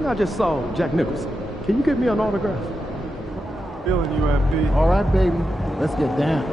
think I just saw Jack Nicholson. Can you give me an autograph? Feeling you, MP. All right, baby. Let's get down.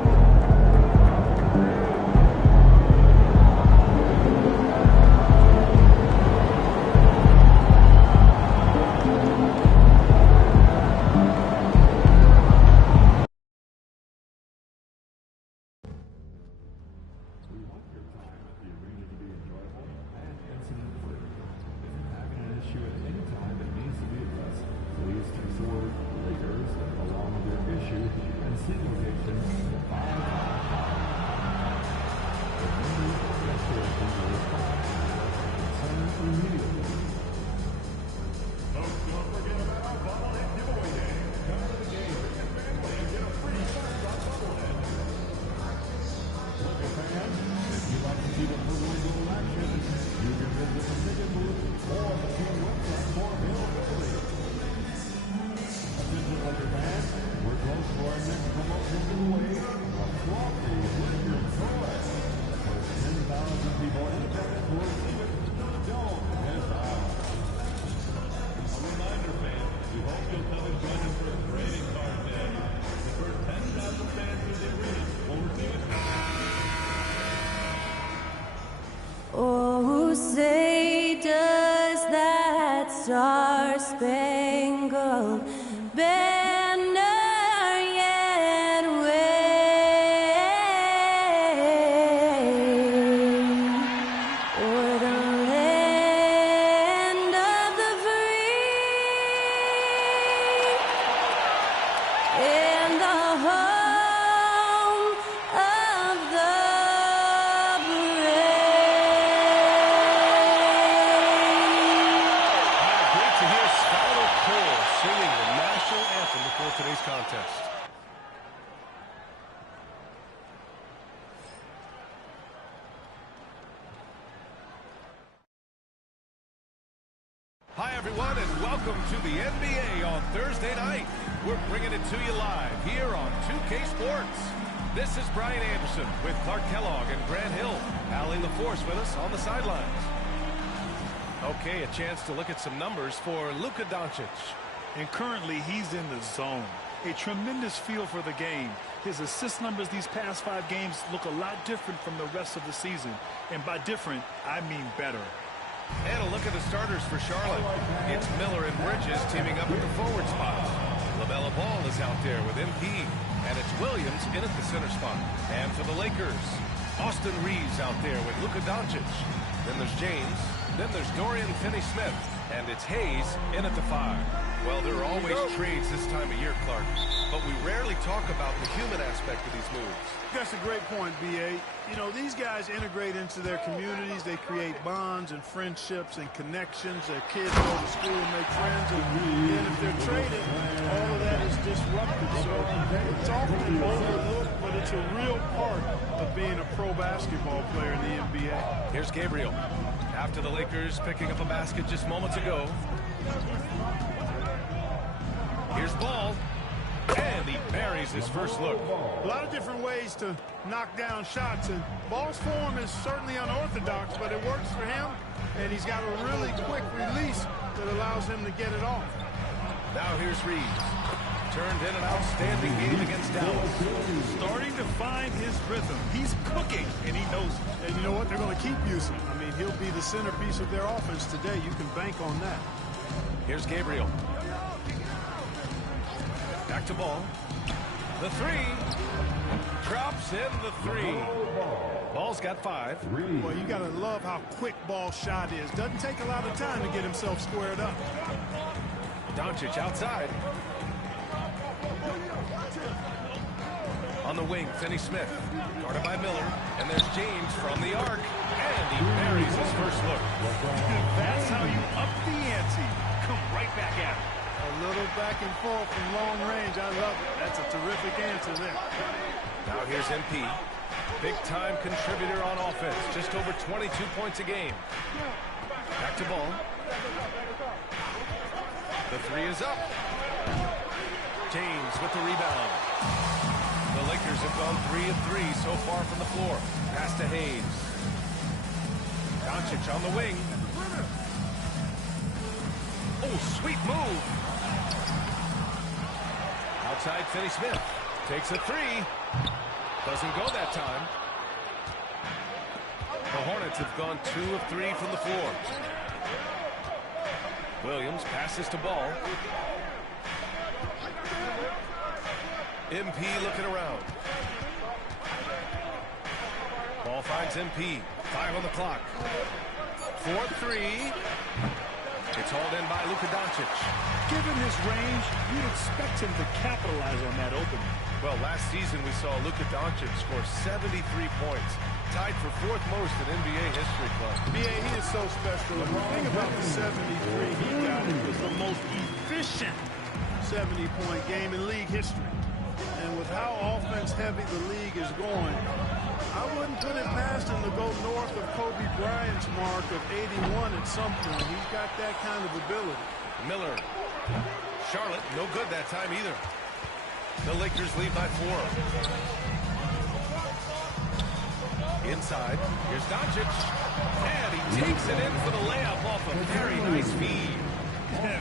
Oh, say does that star-spangled banner yet wave o'er the land of the free and the home of the today's contest. Hi everyone and welcome to the NBA on Thursday night. We're bringing it to you live here on 2K Sports. This is Brian Anderson with Clark Kellogg and Grant Hill, allying the force with us on the sidelines. Okay, a chance to look at some numbers for Luka Doncic. And currently, he's in the zone. A tremendous feel for the game. His assist numbers these past 5 games look a lot different from the rest of the season. And by different, I mean better. And a look at the starters for Charlotte. It's Miller and Bridges teaming up at the forward spots. LaMelo Ball is out there with MP. And it's Williams in at the center spot. And for the Lakers, Austin Reeves out there with Luka Doncic. Then there's James. Then there's Dorian Finney-Smith. And it's Hayes in at the 5. Well, there are always trades this time of year, Clark, but we rarely talk about the human aspect of these moves. That's a great point, B.A. You know, these guys integrate into their communities. They create bonds and friendships and connections. Their kids go to school and make friends, and then if they're traded, all of that is disrupted. So it's often overlooked, but it's a real part of being a pro basketball player in the NBA. Here's Gabriel. After the Lakers picking up a basket just moments ago. Here's Ball, and he buries his first look. A lot of different ways to knock down shots, and Ball's form is certainly unorthodox, but it works for him, and he's got a really quick release that allows him to get it off. Now here's Reeves. Turned in an outstanding game against Dallas. Starting to find his rhythm. He's cooking, and he knows it. And you know what? They're going to keep using him. I mean, he'll be the centerpiece of their offense today. You can bank on that. Here's Gabriel. Back to Ball. The 3. Drops in the 3. Ball's got 5. Well, you got to love how quick Ball's shot is. Doesn't take a lot of time to get himself squared up. Doncic outside. On the wing, Finney-Smith. Guarded by Miller. And there's James from the arc. And he buries his first look. That's how you up the ante. Come right back at him. A little back and forth from long range. I love it. That's a terrific answer there. Now here's MP. Big-time contributor on offense. Just over 22 points a game. Back to Ball. The 3 is up. James with the rebound. The Lakers have gone 3 of 3 so far from the floor. Pass to Hayes. Doncic on the wing. Oh, sweet move. Outside, Finney-Smith takes a three. Doesn't go that time. The Hornets have gone 2 of 3 from the floor. Williams passes to Ball. MP looking around. Ball finds MP. 5 on the clock. 4-3. It's hauled in by Luka Doncic. Given his range, you'd expect him to capitalize on that opening. Well, last season we saw Luka Doncic score 73 points, tied for 4th most in NBA history club. BA, he is so special. The thing about the 73 he got, it was the most efficient 70-point game in league history. And with how offense-heavy the league is going, I wouldn't put it past him to go north of Kobe Bryant's mark of 81 at some point. He's got that kind of ability. Miller. Charlotte, no good that time either. The Lakers lead by 4. Inside, here's Doncic. And he takes it in for the layup off a very nice feed.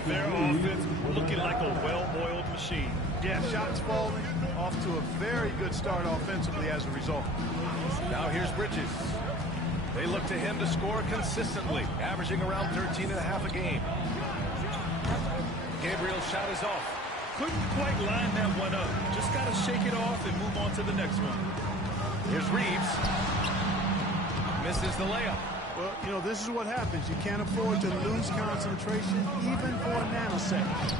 Their offense looking like a well-oiled machine. Yeah, shots falling, off to a very good start offensively as a result. Now here's Bridges. They look to him to score consistently, averaging around 13.5 a game. Gabriel's shot is off. Couldn't quite line that one up. Just got to shake it off and move on to the next one. Here's Reeves. Misses the layup. Well, you know, this is what happens. You can't afford to lose concentration even for a nanosecond.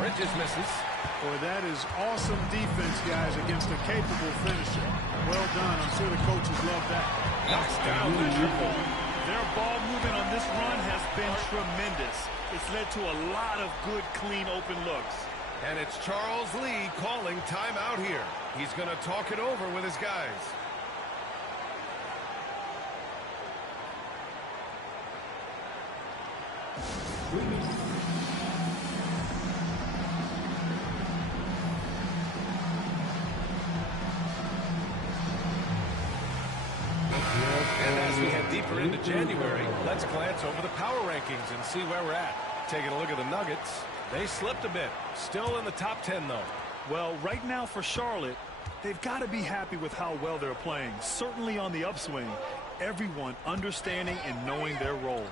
Bridges misses. Boy, that is awesome defense, guys, against a capable finisher. Well done. I'm sure the coaches love that. Knocks down the triple. Their ball movement on this run has been tremendous. It's led to a lot of good, clean, open looks. And it's Charles Lee calling timeout here. He's going to talk it over with his guys. And as we head deeper into January, let's glance over the power rankings and see where we're at. Taking a look at the Nuggets, they slipped a bit. Still in the top 10, though. Well, right now for Charlotte, they've got to be happy with how well they're playing. Certainly on the upswing. Everyone understanding and knowing their role.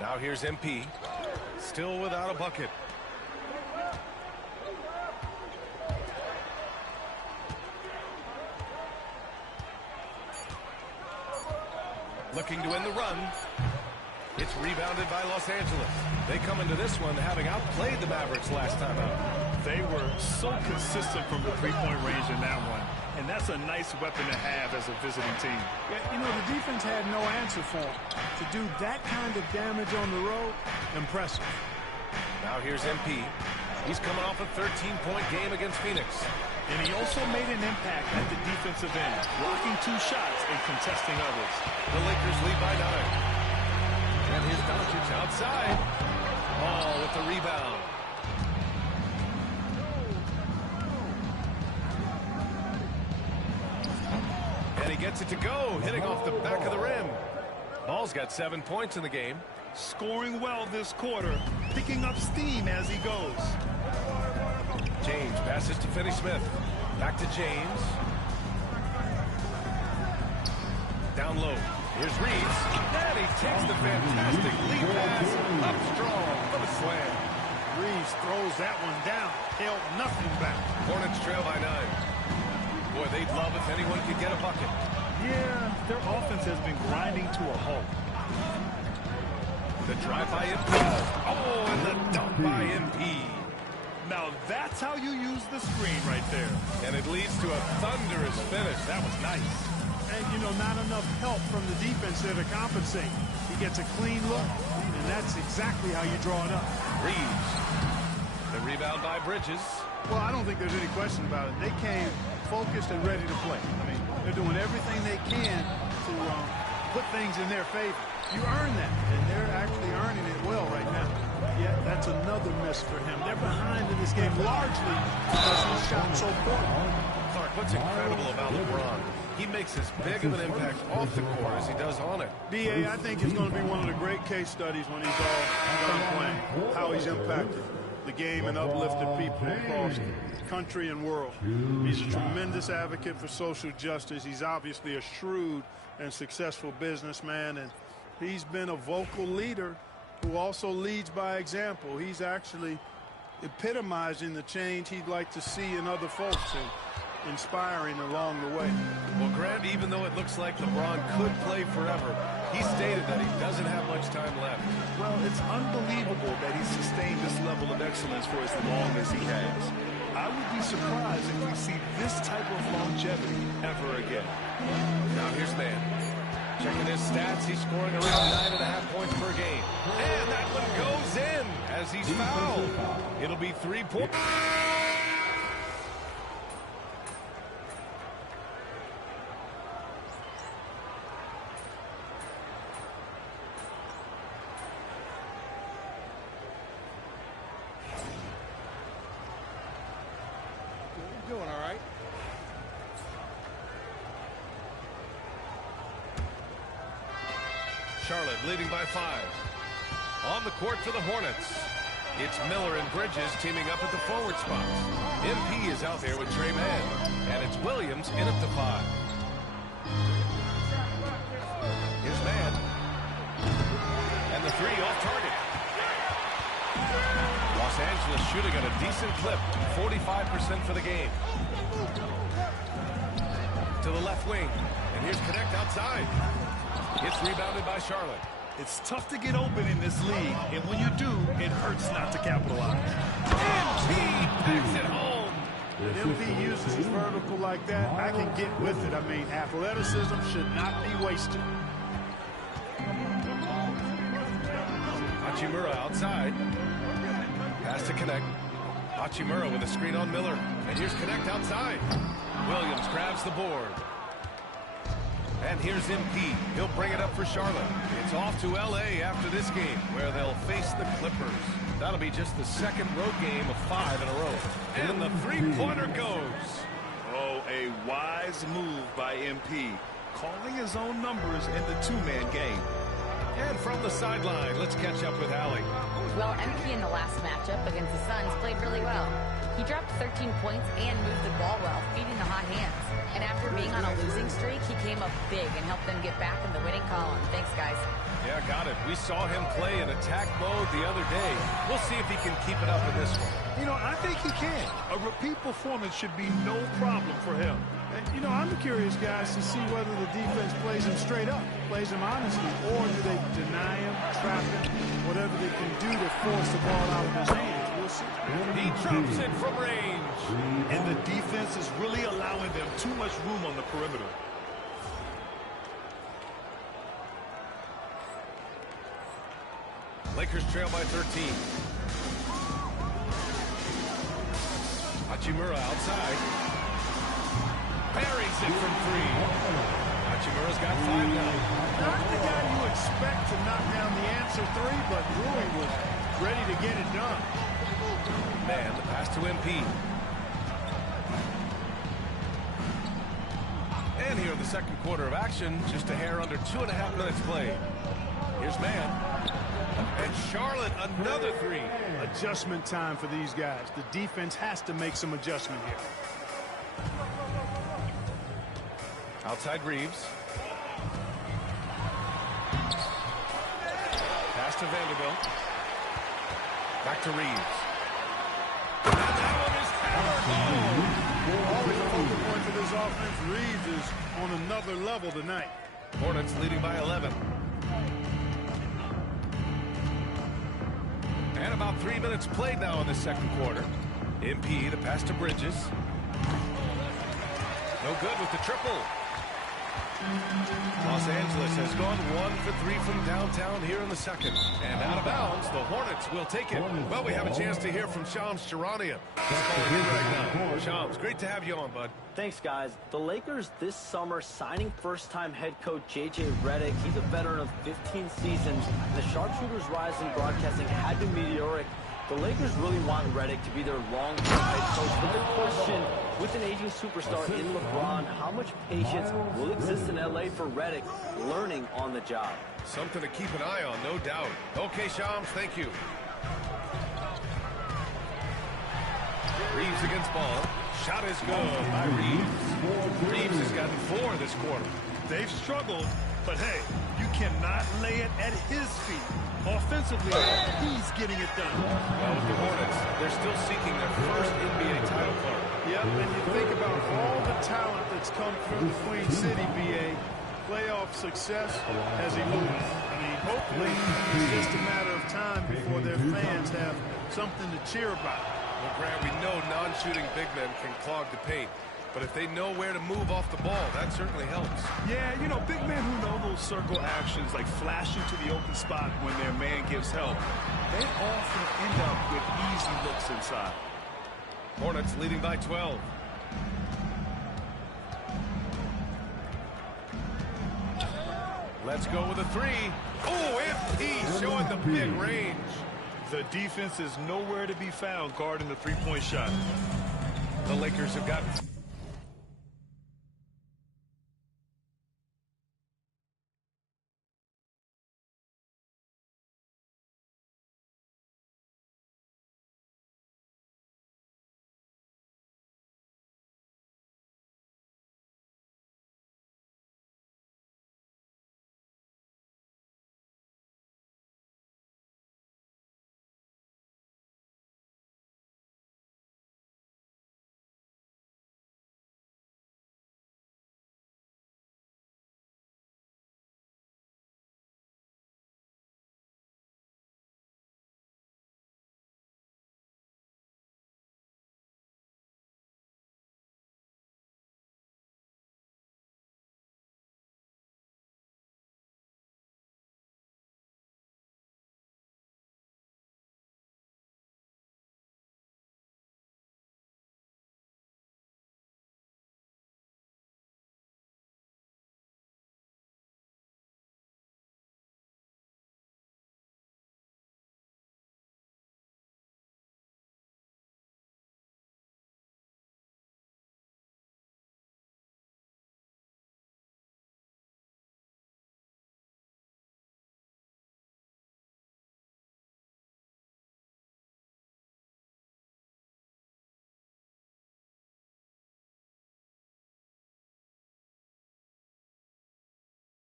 Now here's MP. Still without a bucket. Looking to win the run. It's rebounded by Los Angeles. They come into this one having outplayed the Mavericks last time out. They were so consistent from the three-point range in that one. And that's a nice weapon to have as a visiting team. Yeah, you know, the defense had no answer for him. To do that kind of damage on the road, impressive. Now here's MP. He's coming off a 13-point game against Phoenix. And he also made an impact at the defensive end, blocking 2 shots and contesting others. The Lakers lead by 9. And here's Doncic outside. Ball with the rebound. And he gets it to go, hitting off the back of the rim. Ball's got 7 points in the game. Scoring well this quarter, picking up steam as he goes. James passes to Finney-Smith. Back to James. Down low. Here's Reeves. And he takes the fantastic lead pass. Up strong for the slam. Reeves throws that one down. Held nothing back. Hornets trail by 9. Boy, they'd love if anyone could get a bucket. Yeah, their offense has been grinding to a halt. The drive by MP. Oh, and the dunk by MP. Now that's how you use the screen right there. And it leads to a thunderous finish. That was nice. And, you know, not enough help from the defense there to compensate. He gets a clean look, and that's exactly how you draw it up. Reeves. The rebound by Bridges. Well, I don't think there's any question about it. They came focused and ready to play. I mean, they're doing everything they can to put things in their favor. You earn that, and they're actually earning it well right now. Yet that's another miss for him. They're behind in this game largely because he shot so poorly. Clark, what's incredible about LeBron He makes as big of an impact off the court as he does on it. B.A., I think it's going to be one of the great case studies when he's all done playing, how he's impacted the game and uplifted people across the country and world. He's a tremendous advocate for social justice. He's obviously a shrewd and successful businessman, and he's been a vocal leader who also leads by example. He's actually epitomizing the change he'd like to see in other folks and inspiring along the way. Well, Grant, even though it looks like LeBron could play forever, he stated that he doesn't have much time left. Well, it's unbelievable that he's sustained this level of excellence for as long as he has. I would be surprised if we see this type of longevity ever again. Now here's Man. Checking his stats, he's scoring around 9.5 points per game. And that one goes in as he's fouled. It'll be 3 points. Doing all right. Charlotte leading by 5. On the court for the Hornets, it's Miller and Bridges teaming up at the forward spots. MP is out there with Trey Mann, and it's Williams in at the 5. Here's Mann. And the 3 off target. Los Angeles shooting at a decent clip, 45% for the game. To the left wing, and here's Connect outside. It's rebounded by Charlotte. It's tough to get open in this league, and when you do, it hurts not to capitalize. MP packs it home. When MP uses his vertical like that, I can get with it. I mean, athleticism should not be wasted. Hachimura outside. Pass to Connect. Hachimura with a screen on Miller. And here's Connect outside. Williams grabs the board. And here's MP. He'll bring it up for Charlotte. It's off to L.A. after this game, where they'll face the Clippers. That'll be just the second road game of 5 in a row. And the three-pointer goes. Oh, a wise move by MP, calling his own numbers in the two-man game. And from the sideline, let's catch up with Allie. Well, MP in the last matchup against the Suns played really well. He dropped 13 points and moved the ball well, feeding the hot hands. And after being on a losing streak, he came up big and helped them get back in the winning column. Thanks, guys. Yeah, got it. We saw him play in attack mode the other day. We'll see if he can keep it up in this one. You know, I think he can. A repeat performance should be no problem for him. And, you know, I'm curious, guys, to see whether the defense plays him straight up, plays him honestly, or do they deny him, trap him, whatever they can do to force the ball out of his hands. We'll see. He drops it from range. And the defense is really allowing them too much room on the perimeter. Lakers trail by 13. Hachimura outside. Buries it from 3. Hachimura's got 5 now. Not the guy you expect to knock down the answer 3, but Rui was ready to get it done. Man, the pass to MP. And here in the second quarter of action, just a hair under 2.5 minutes played. Here's Man. And Charlotte, another 3. Adjustment time for these guys. The defense has to make some adjustment here. Outside Reeves. Pass to Vanderbilt. Back to Reeves. And that one is hammered home. Always a focal point for this offense. Reeves is on another level tonight. Hornets leading by 11. And about 3 minutes played now in the second quarter. MP, the pass to Bridges. No good with the triple. Los Angeles has gone 1 for 3 from downtown here in the second. And out of bounds, the Hornets will take it. Well, we have a chance to hear from Shams Charania. Right now. Shams, great to have you on, bud. Thanks, guys. The Lakers this summer signing first-time head coach J.J. Redick. He's a veteran of 15 seasons. The sharpshooters' rise in broadcasting had been meteoric. The Lakers really want Redick to be their long-term head coach. But the question, with an aging superstar in LeBron, how how much patience will exist in LA for Redick learning on the job. Something to keep an eye on, no doubt. Okay, Shams, thank you. Reeves against ball. Shot is good by Reeves. Reeves has gotten 4 this quarter. They've struggled, but hey, you cannot lay it at his feet. Offensively, he's getting it done. Well, with the Hornets, they're still seeking their first NBA title card. Yep, and you think about all the talent that's come through the Queen City, BA. Playoff success has eluded. I mean, hopefully it's just a matter of time before their fans have something to cheer about. Well, Grant, we know non-shooting big men can clog the paint. But if they know where to move off the ball, that certainly helps. Yeah, you know, big men who know those circle actions, like flashing to the open spot when their man gives help, they often end up with easy looks inside. Hornets leading by 12. Let's go with a 3. Oh, MP showing the big range. The defense is nowhere to be found guarding the three-point shot. The Lakers have got...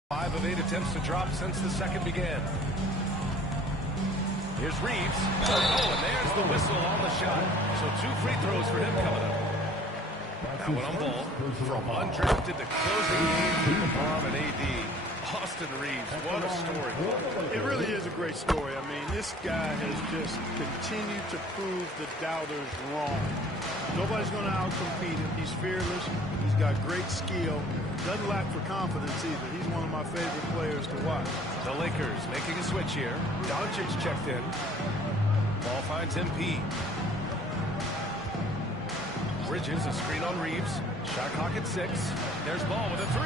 Five of 8 attempts to drop since the second began. Here's Reeves. Oh, and there's the whistle on the shot. So 2 free throws for him coming up. That one on ball. From undrafted to closing games with LeBron and AD. Austin Reeves, what a story. It really is a great story. I mean, this guy has just continued to prove the doubters wrong. Nobody's going to outcompete him. He's fearless. He's got great skill. Doesn't lack for confidence either. He's one of my favorite players to watch. The Lakers making a switch here. Doncic checked in. Ball finds MP. Bridges, a screen on Reeves. Shot clock at 6. There's Ball with a 3.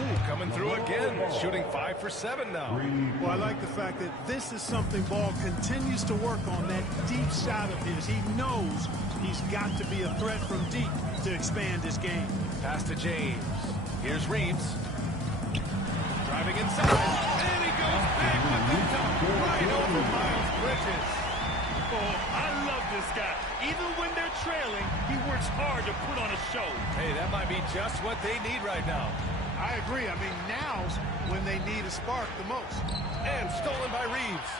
Ooh, coming through again. Shooting 5 for 7 now. Well, I like the fact that this is something Ball continues to work on, that deep shot of his. He knows he's got to be a threat from deep to expand his game. Pass to James. Here's Reeves. Driving inside. And he goes big with the dunk. Right over Miles Bridges. Oh, I love this guy. Even when they're trailing, he works hard to put on a show. Hey, that might be just what they need right now. I agree. I mean, now's when they need a spark the most. And stolen by Reeves.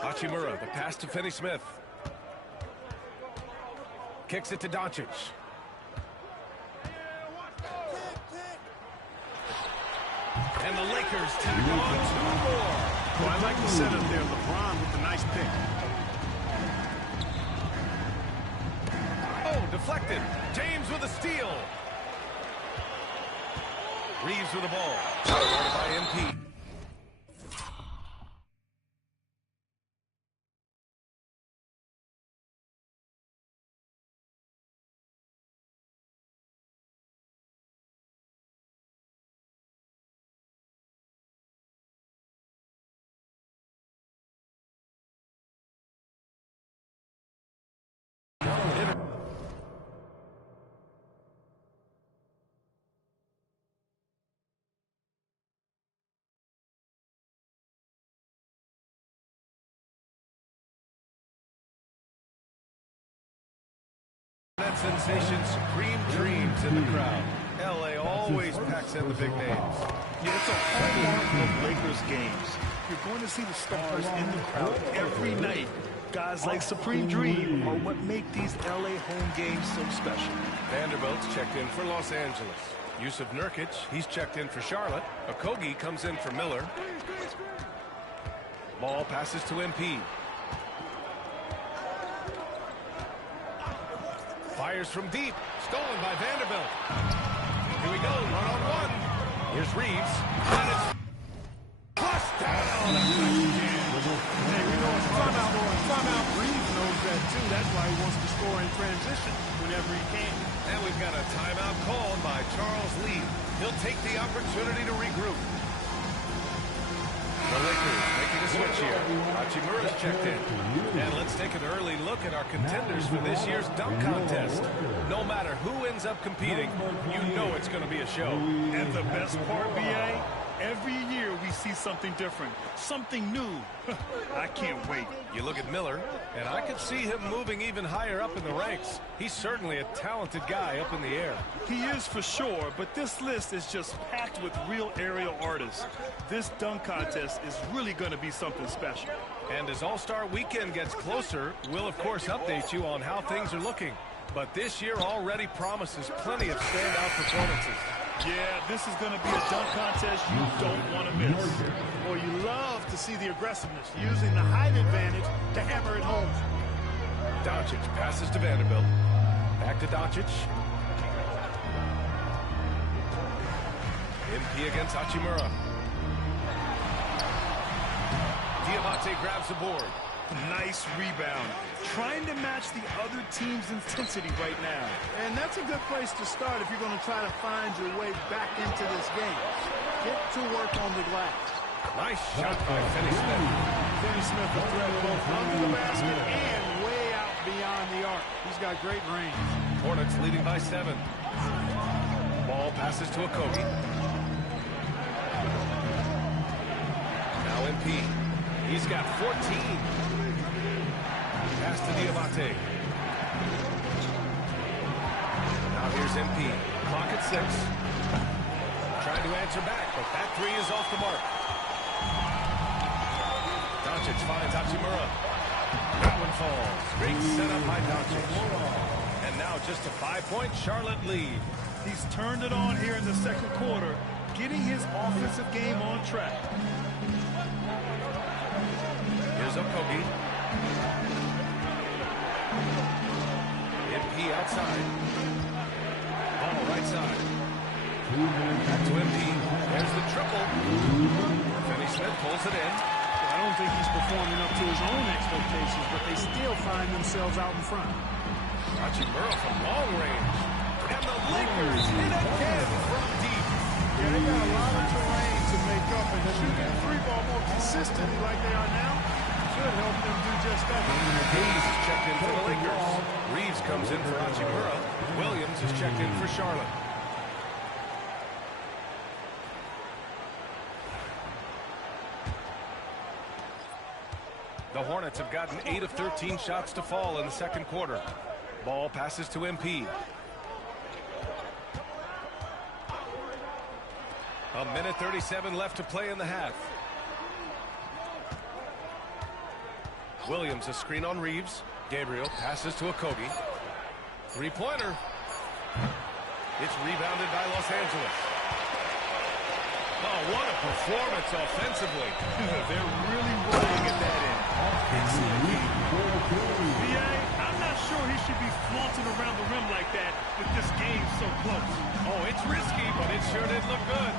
Hachimura, the pass to Finney-Smith. Kicks it to Doncic. And the Lakers tack on 2 more. Well, I like the setup there. LeBron with the nice pick. Oh, deflected. James with a steal. Reeves with the ball. Guarded by MP. That sensation, Supreme Dreams in the crowd. LA always packs in the big names. Yeah, it's a hallmark of Lakers games. You're going to see the stars in the crowd every night. Guys like Supreme Dream are what make these LA home games so special. Vanderbilt's checked in for Los Angeles. Yusuf Nurkic, he's checked in for Charlotte. Okogie comes in for Miller. Ball passes to MP. Fires from deep. Stolen by Vanderbilt. Here we go, one-on-one. Here's Reeves. And it's flushed down. Hey, we know it's timeout. Reeves knows that, too. That's why he wants to score in transition whenever he can. And we've got a timeout called by Charles Lee. He'll take the opportunity to regroup. The Lakers making a switch here. Hachimura's checked in. And let's take an early look at our contenders for this year's dunk contest. No matter who ends up competing, you know it's going to be a show. And the best part, B.A., every year we see something different, something new. I can't wait. You look at Miller, and I could see him moving even higher up in the ranks. He's certainly a talented guy up in the air. He is for sure, but this list is just packed with real aerial artists. This dunk contest is really going to be something special. And as All-Star Weekend gets closer, we'll of course update you on how things are looking. But this year already promises plenty of standout performances. Yeah, this is going to be a dunk contest you don't want to miss. Boy, you love to see the aggressiveness, using the height advantage to hammer it home. Doncic passes to Vanderbilt. Back to Doncic. MP against Hachimura. Diamante grabs the board. Nice rebound. Trying to match the other team's intensity right now. And that's a good place to start if you're going to try to find your way back into this game. Get to work on the glass. Nice shot by Finney Smith. Finney Smith will thread both under the basket and way out beyond the arc. He's got great range. Hornets leading by 7. Ball passes to Okogie. Now MP. He's got 14. Pass to Diamante. Now here's MP. Clock at 6. Trying to answer back, but that 3 is off the mark. Doncic finds Hachimura. That one falls. Great setup by Doncic. And now just a 5-point Charlotte lead. He's turned it on here in the second quarter, getting his offensive game on track. Here's Okogie. MP outside. Ball right side. Back to MP. There's the triple. Finney Smith pulls it in. I don't think he's performing up to his own expectations, but they still find themselves out in front. Hachimura from long range. And the Lakers hit again from deep. Yeah, they got a lot of terrain to make up, and shooting the 3-ball more consistently like they are now should help them do just that. Hayes is checked in for the Lakers. Reeves comes in for Hachimura. Williams is checked in for Charlotte. The Hornets have gotten 8 of 13 shots to fall in the second quarter. Ball passes to MP. A minute 37 left to play in the half. Williams a screen on Reeves. Gabriel passes to Okogie. 3-pointer. It's rebounded by Los Angeles. Oh, what a performance offensively. They're really rolling at that end. B.A., I'm not sure he should be flaunting around the rim like that with this game so close. Oh, it's risky, but it sure did look good.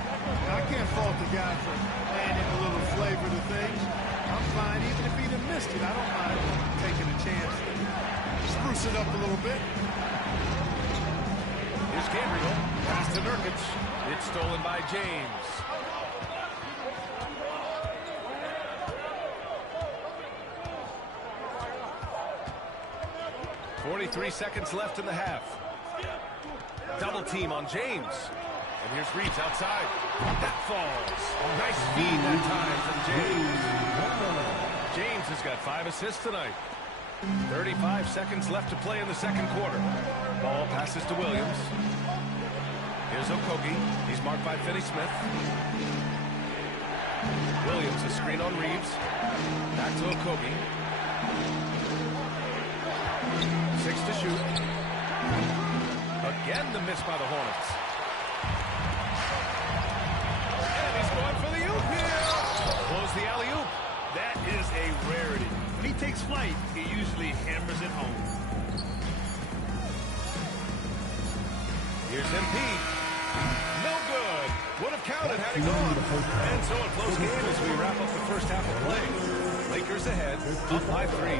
I can't fault the guy for adding a little flavor to things. I'm fine, even if he'd have missed it. I don't mind taking a chance to spruce it up a little bit. Here's Gabriel. Pass to Nurkic. It's stolen by James. .43 seconds left in the half. Double team on James. And here's Reeves outside. That falls. Nice feed that time from James. James has got 5 assists tonight. 35 seconds left to play in the second quarter. Ball passes to Williams. Here's Okogie. He's marked by Finney-Smith. Williams, a screen on Reeves. Back to Okogie. 6 to shoot. Again, the miss by the Hornets. And he's going for the oop here. Blows the alley-oop. That is a rarity. When he takes flight, he usually hammers it home. Here's MP. No good. Would have counted had he gone. And so a close game as we wrap up the first half of play. Lakers ahead, up by 3.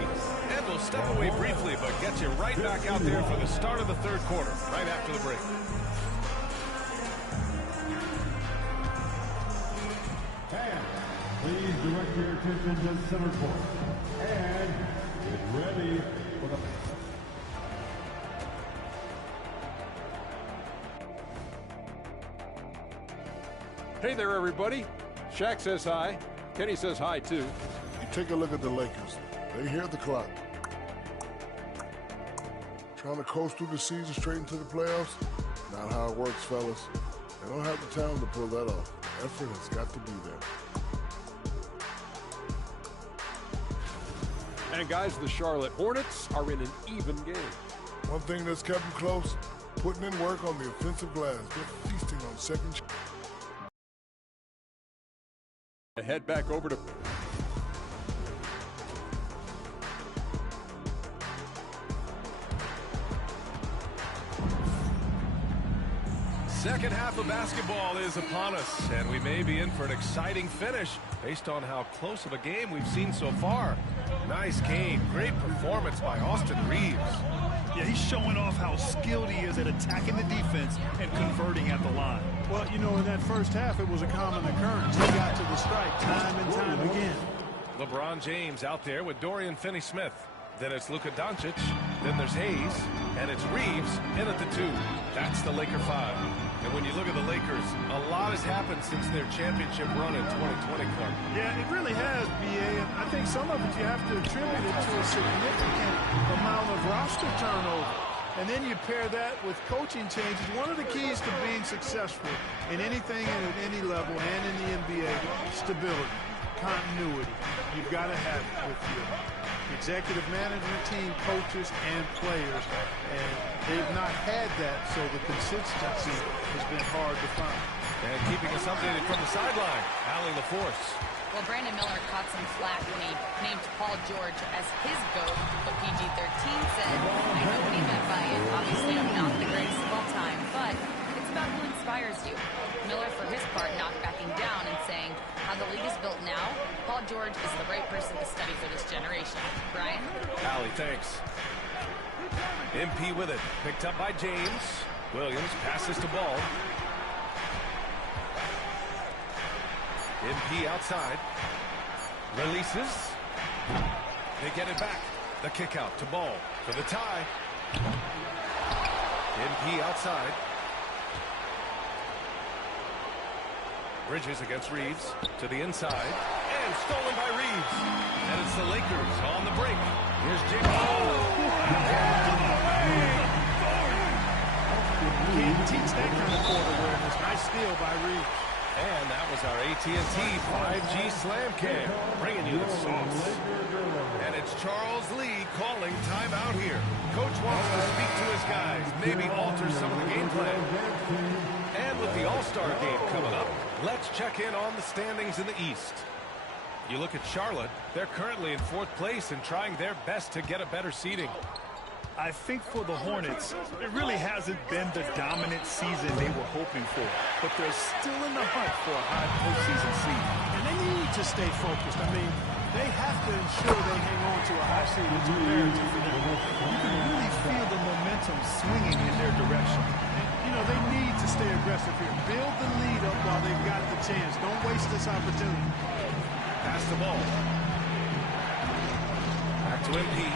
And we'll step away briefly, but get you right back out there for the start of the third quarter, right after the break. And please direct your attention to center court. And get ready for the... Hey there, everybody. Shaq says hi. Kenny says hi, too. You take a look at the Lakers. They hear the clock. Trying to coast through the season straight into the playoffs? Not how it works, fellas. They don't have the talent to pull that off. Effort has got to be there. And guys, the Charlotte Hornets are in an even game. One thing that's kept them close, putting in work on the offensive glass. They're feasting on second chances. Head back over to... Second half of basketball is upon us, and we may be in for an exciting finish based on how close of a game we've seen so far. Nice game. Great performance by Austin Reeves. Yeah, he's showing off how skilled he is at attacking the defense and converting at the line. Well, you know, in that first half, it was a common occurrence. He got to the stripe time and time again. LeBron James out there with Dorian Finney-Smith. Then it's Luka Doncic. Then there's Hayes. And it's Reeves in at the 2. That's the Laker 5. And when you look at the Lakers, a lot has happened since their championship run in 2020, Clark. Yeah, it really has, B.A. And I think some of it you have to attribute it to a significant amount of roster turnover. And then you pair that with coaching changes. One of the keys to being successful in anything and at any level and in the NBA, stability, continuity. You've got to have it with your executive management team, coaches, and players. And they've not had that, so the consistency has been hard to find. And keeping us updated from the sideline, Allie LaForce. Well, Brandon Miller caught some flack when he named Paul George as his GOAT, but PG-13 said, I know what he meant by it. Obviously, I'm not the greatest of all time, but it's about who inspires you. Miller, for his part, not backing down and saying, how the league is built now, Paul George is the right person to study for this generation. Brian? Allie, thanks. MP with it. Picked up by James. Williams passes to Ball. MP outside. Releases. They get it back. The kick out to Ball for the tie. MP outside. Bridges against Reeves to the inside. And stolen by Reeves. And it's the Lakers on the break. Here's James. Can't teach that kind of court awareness. Nice steal by Reeves. And that was our AT&T 5G Slam Cam, bringing you the sauce. And it's Charles Lee calling timeout here. Coach wants to speak to his guys, maybe alter some of the game plan. And with the All-Star game coming up, let's check in on the standings in the East. You look at Charlotte, they're currently in 4th place and trying their best to get a better seeding. I think for the Hornets, it really hasn't been the dominant season they were hoping for, but they're still in the hunt for a high postseason seed. And they need to stay focused. I mean, they have to ensure they hang on to a high seed. It's imperative for them. You can really feel the momentum swinging in their direction. You know, they need to stay aggressive here. Build the lead up while they've got the chance. Don't waste this opportunity. Pass the ball. Back to MP.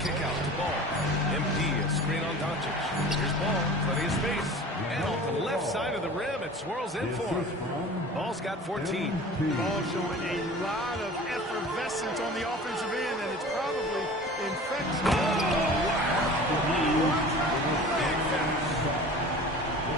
Kick out to Ball. MP, a screen on Doncic. Here's Ball, plenty of space. And off the left side of the rim, it swirls in for him. Ball's got 14. Ball showing a lot of effervescence on the offensive end, and it's probably infectious.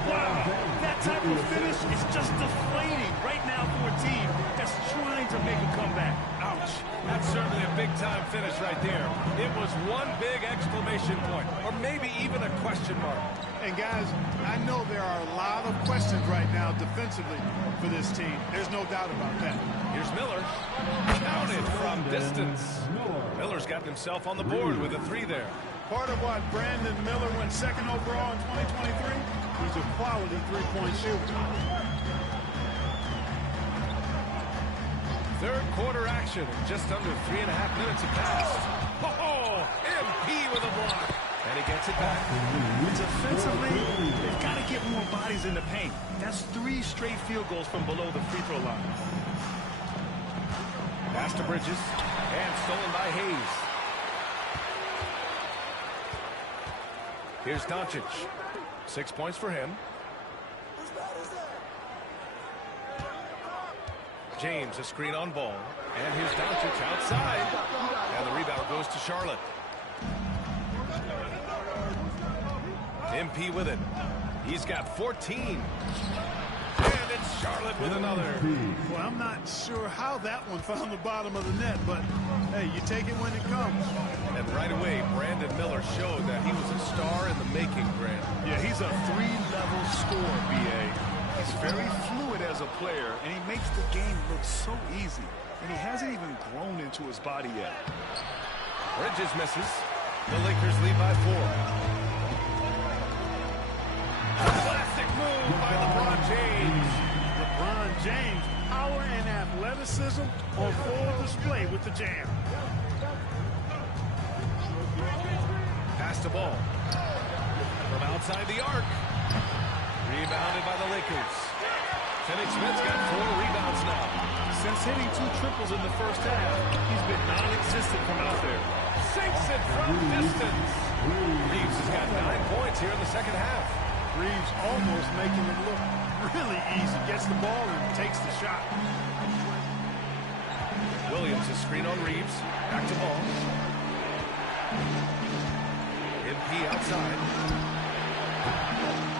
Wow, that type of finish is just deflating right now for a team that's trying to make a comeback. Ouch. That's certainly a big-time finish right there. It was one big exclamation point, or maybe even a question mark. And guys, I know there are a lot of questions right now defensively for this team. There's no doubt about that. Here's Miller. Counted from distance. Miller's got himself on the board with a 3 there. Part of what Brandon Miller went second overall in 2023, he's a quality three-point shooter. Third quarter action in just under 3.5 minutes have passed. Oh, MP with a block. And he gets it back. Defensively, they've got to get more bodies in the paint. That's 3 straight field goals from below the free throw line. Pass to Bridges. And stolen by Hayes. Here's Doncic. 6 points for him. James, a screen on Ball. And here's Doncic outside. And the rebound goes to Charlotte. MP with it. He's got 14. And it's Charlotte with another. Well, I'm not sure how that one found the bottom of the net, but hey, you take it when it comes. And right away, Brandon Miller showed that he was a star in the making, Grant. Yeah, he's a 3-level scorer, B.A. He's very fluid as a player, and he makes the game look so easy. And he hasn't even grown into his body yet. Bridges misses. The Lakers lead by 4. Classic move by LeBron James. LeBron James, power and athleticism on full display with the jam. Pass the ball. From outside the arc. Rebounded by the Lakers. Finney-Smith's got 4 rebounds now. Since hitting 2 triples in the first half, he's been non-existent from out there. Sinks it from distance. Reeves has got 9 points here in the second half. Reeves almost making it look really easy. Gets the ball and takes the shot. Williams, a screen on Reeves. Back to Ball. MP outside.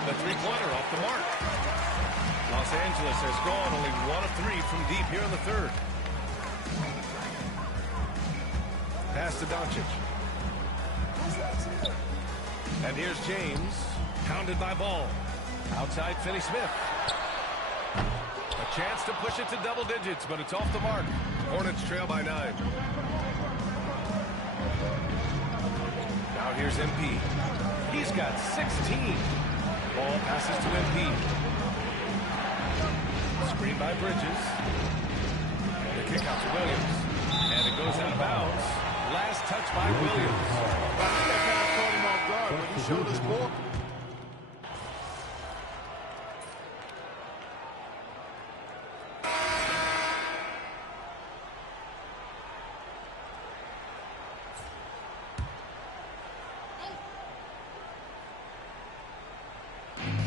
The three-pointer off the mark. Los Angeles has gone only 1 of 3 from deep here in the third. Pass to Doncic. And here's James. Pounded by Ball. Outside Finney-Smith. A chance to push it to double digits, but it's off the mark. Hornets trail by 9. Now here's MP. He's got 16. Ball passes to MP. Screen by Bridges. The kick out to Williams. And it goes out of bounds. Last touch by Williams. That kind of caught him off guard, but he showed us more.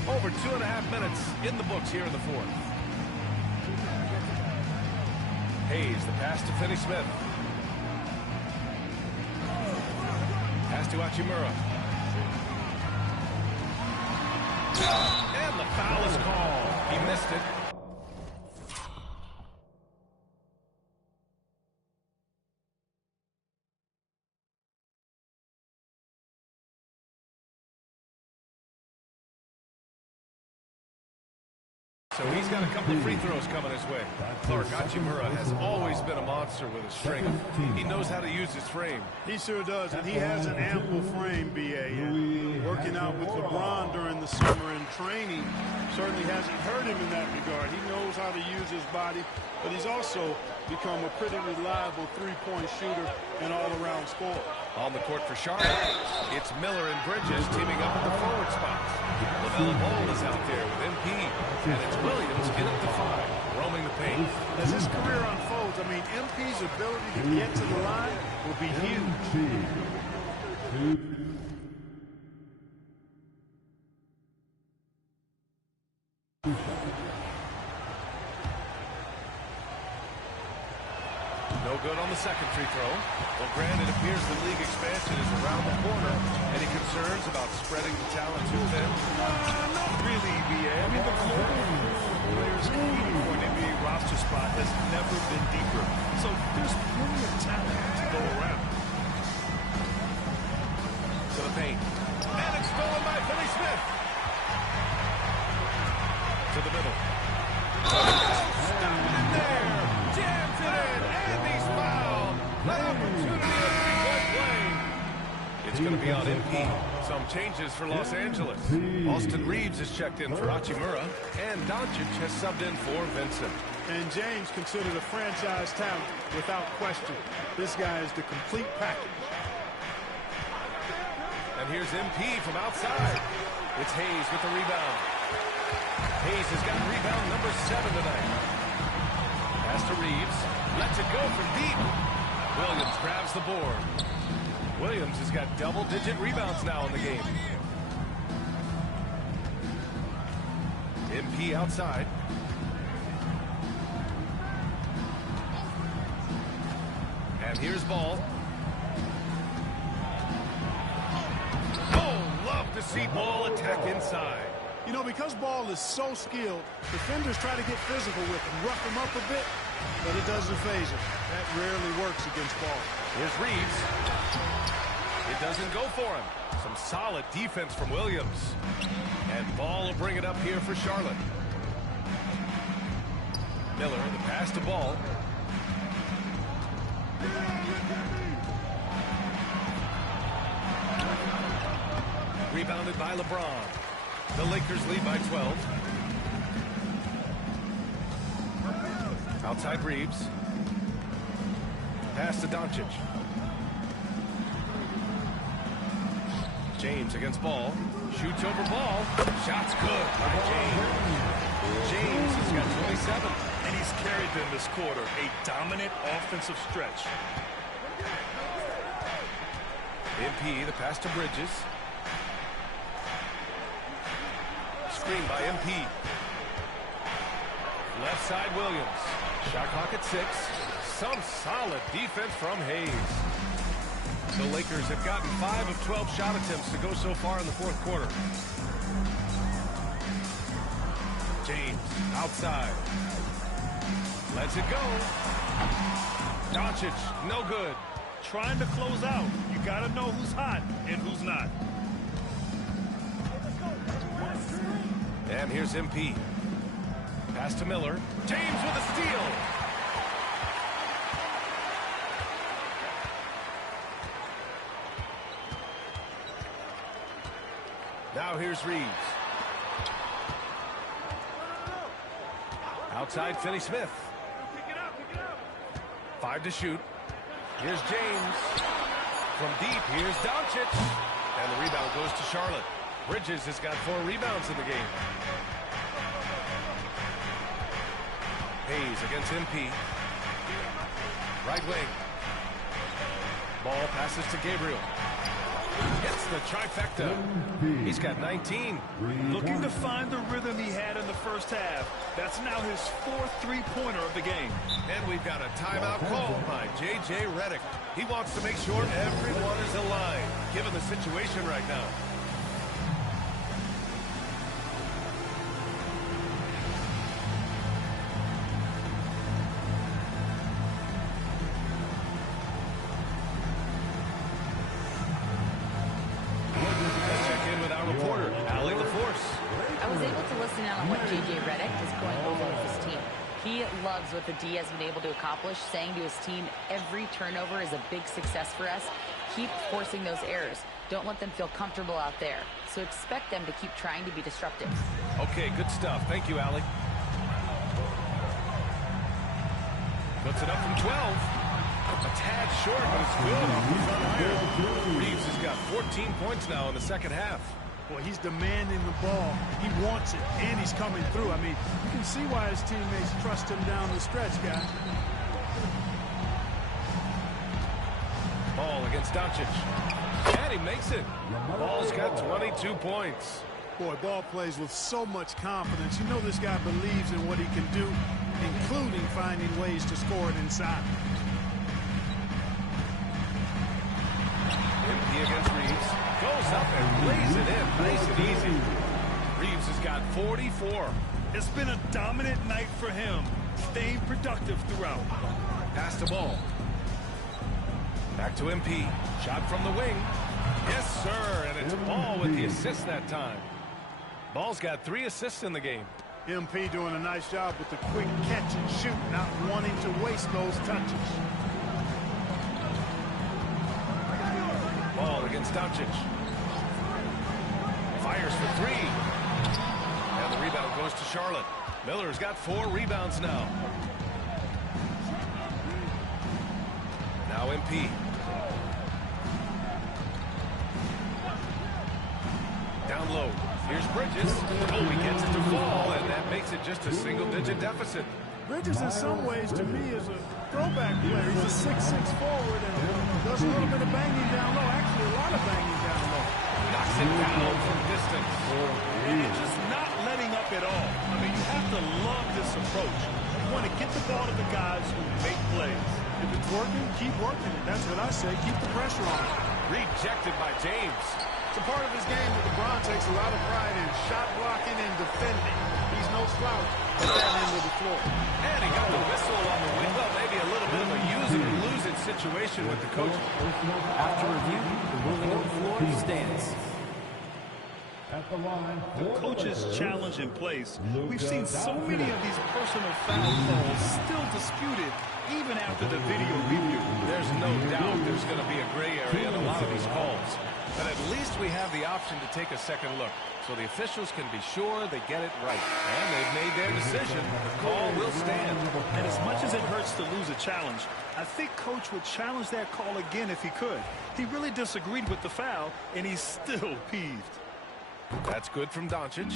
Over 2.5 minutes in the books here in the fourth. Hayes, the pass to Finney-Smith. Pass to Hachimura. And the foul is called. He missed it. So he's got a couple of free throws coming his way. Clark Hachimura has always been a monster with his strength. He knows how to use his frame. He sure does, and he has an ample frame, B.A. And working out with LeBron during the summer and training certainly hasn't hurt him in that regard. He knows how to use his body, but he's also become a pretty reliable three-point shooter and all-around scorer. On the court for Charlotte, it's Miller and Bridges teaming up at the forward spots. LaMelo is out there with MP, and it's Williams in at the 5, roaming the paint. As his career unfolds, I mean, MP's ability to get to the line will be huge. No good on the second free throw. Well, granted, it appears the league expansion is around the corner. Any concerns about spreading the talent too thin? Not really, EBA. I mean, the global players competing for an NBA roster spot has never been deeper. So there's plenty of talent to go around. To the paint. And it's stolen by Finney Smith. To the middle. Stop it in there. Jams it in. And he's fouled. An opportunity of three-point play. It's going to be on MP. Some changes for Los Angeles. Austin Reeves has checked in for Hachimura. And Doncic has subbed in for Vincent. And James considered a franchise talent without question. This guy is the complete package. And here's MP from outside. It's Hayes with the rebound. Hayes has got rebound number 7 tonight. Pass to Reeves. Lets it go from deep. Williams grabs the board. Williams has got double-digit rebounds now in the game. MP outside. And here's Ball. Love to see Ball attack inside. You know, because Ball is so skilled, defenders try to get physical with him, rough him up a bit, but it doesn't phase him. That rarely works against Ball. Here's Reeves. It doesn't go for him. Some solid defense from Williams. And Ball will bring it up here for Charlotte. Miller, the pass to Ball. Rebounded by LeBron. The Lakers lead by 12. Outside Reeves. Pass to Doncic. James against Ball. Shoots over Ball. Shot's good by James. James has got 27. And he's carried them this quarter. A dominant offensive stretch. MP, the pass to Bridges. Screen by MP. Left side Williams. Shot clock at 6. Some solid defense from Hayes. The Lakers have gotten 5 of 12 shot attempts to go so far in the fourth quarter. James outside. Lets it go. Doncic, no good. Trying to close out. You got to know who's hot and who's not. And here's MP. Pass to Miller. James with a steal. Now here's Reeves. Outside Finney Smith. 5 to shoot. Here's James. From deep, here's Doncic. And the rebound goes to Charlotte. Bridges has got 4 rebounds in the game. Hayes against MP. Right wing. Ball passes to Gabriel. Gets the trifecta. He's got 19. Looking to find the rhythm he had in the first half. That's now his 4th three-pointer of the game. And we've got a timeout called by J.J. Redick. He wants to make sure everyone is aligned, given the situation right now. J.J. Redick is going over with his team. He loves what the D has been able to accomplish, saying to his team, every turnover is a big success for us. Keep forcing those errors. Don't let them feel comfortable out there. So expect them to keep trying to be disruptive. Okay, good stuff. Thank you, Allie. Puts it up from 12. A tad short, but it's good off the front iron. Reeves has got 14 points now in the second half. Boy, he's demanding the ball. He wants it, and he's coming through. I mean, you can see why his teammates trust him down the stretch, guys. Ball against Doncic. And he makes it. Ball's got 22 points. Boy, Ball plays with so much confidence. You know this guy believes in what he can do, including finding ways to score it inside. MP against Reeves. Goes up and lays it in. Nice and easy. Reeves has got 44. It's been a dominant night for him, staying productive throughout. Pass the ball. Back to MP. Shot from the wing. Yes, sir. And it's Ball with the assist that time. Ball's got 3 assists in the game. MP doing a nice job with the quick catch and shoot, not wanting to waste those touches. Ball against Doncic. Fires for 3. And the rebound goes to Charlotte. Miller's got 4 rebounds now. Now MP. Down low. Here's Bridges. Oh, he gets it to fall, and that makes it just a single-digit deficit. Bridges, in some ways, to me, is a throwback player. He's a 6'6" forward and does a little bit of banging down low. Actually, a lot of banging down low. Knocks it down from distance. And just not letting up at all. I mean, you have to love this approach. You want to get the ball to the guys who make plays. If it's working, keep working it. That's what I say. Keep the pressure on it. Rejected by James. It's a part of his game that LeBron takes a lot of pride in. Shot blocking and defending. He's no slouch at that end of the floor. And he got the whistle on the wing. Well, maybe a little bit of a use it or lose it situation with the coach. After review, the ruling on the floor stands. At the line, The coach's challenge in place. We've seen so many of these personal foul calls still disputed even after the video review. There's no doubt there's going to be a gray area in a lot of these calls. But at least we have the option to take a second look, so the officials can be sure they get it right. And they've made their decision. The call will stand. And as much as it hurts to lose a challenge, I think Coach would challenge that call again if he could. He really disagreed with the foul, and he's still peeved. That's good from Doncic.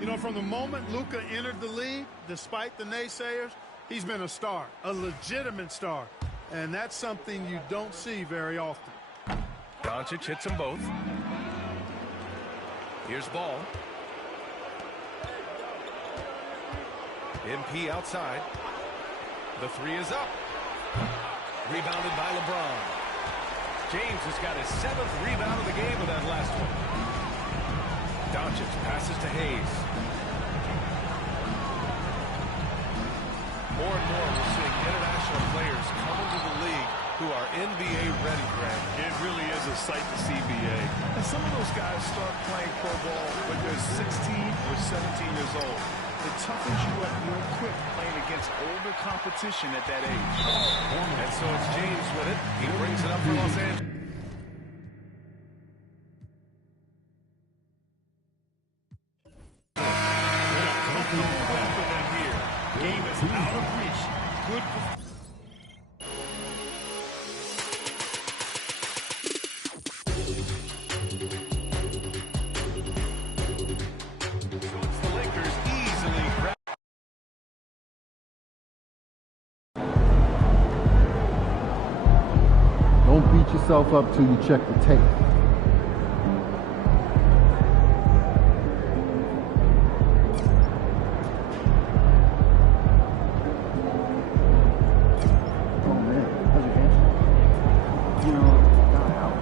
You know, from the moment Luka entered the league, despite the naysayers, he's been a star, a legitimate star. And that's something you don't see very often. Doncic hits them both. Here's Ball. MP outside. The 3 is up. Rebounded by LeBron. James has got his 7th rebound of the game with that last one. Doncic passes to Hayes. More and more we're seeing international players come into the league who are NBA ready, Greg. It really is a sight to see, BA. And some of those guys start playing pro ball when they're 16 or 17 years old. It toughens you up real quick playing against older competition at that age. And so it's James with it. He brings it up for Los Angeles. For them here. Game is out of reach. Good performance. Don't beat yourself up till you check the tape. Oh man, how's your hand? You know, got out.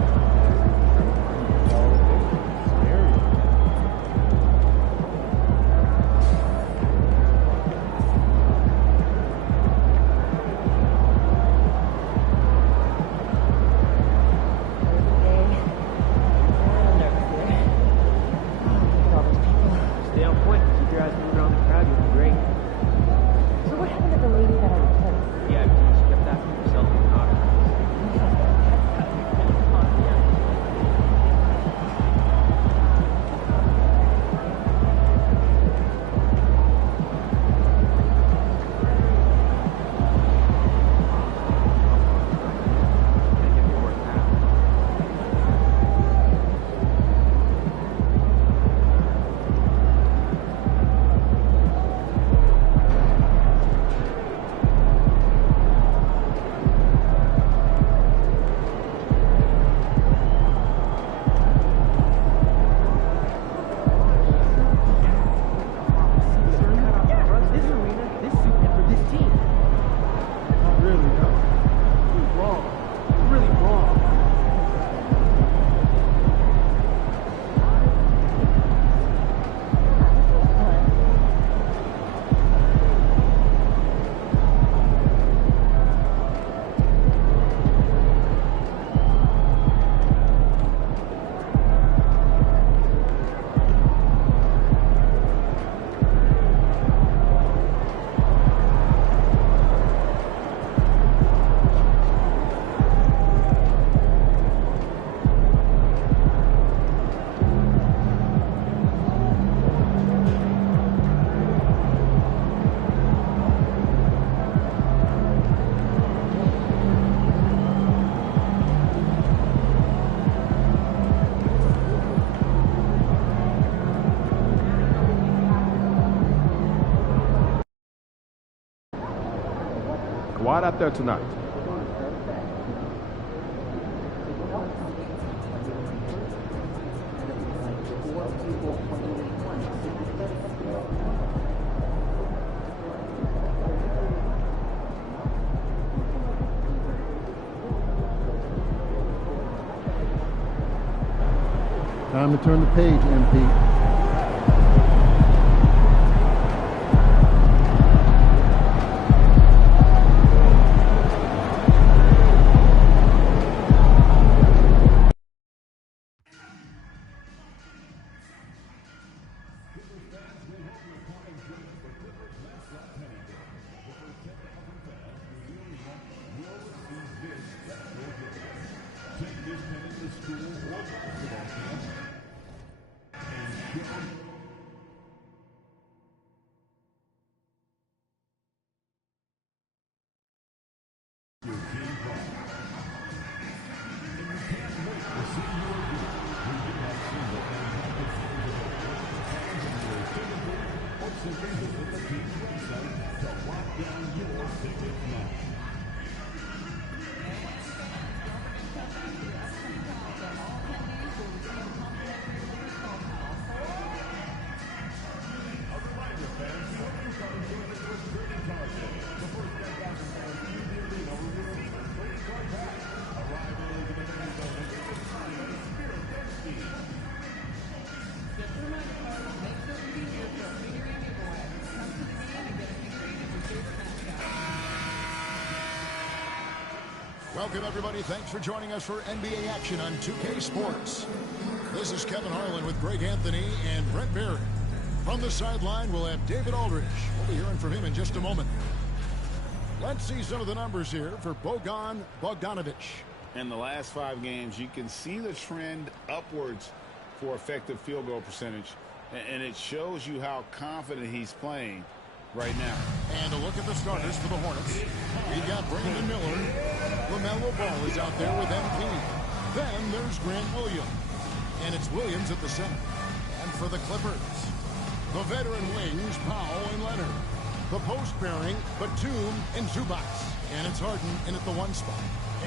quiet out there tonight. Time to turn the page, MP. Welcome, everybody. Thanks for joining us for NBA action on 2K Sports. This is Kevin Harlan with Greg Anthony and Brent Barry. From the sideline, we'll have David Aldridge. We'll be hearing from him in just a moment. Let's see some of the numbers here for Bojan Bogdanovic. In the last 5 games, you can see the trend upwards for effective field goal percentage. And it shows you how confident he's playing right now. And a look at the starters for the Hornets. We've got Brandon Miller. LaMelo Ball is out there with MP. Then there's Grant Williams. And it's Williams at the center. And for the Clippers, the veteran wings, Powell and Leonard. The post pairing, Batum and Zubac. And it's Harden in at the 1 spot.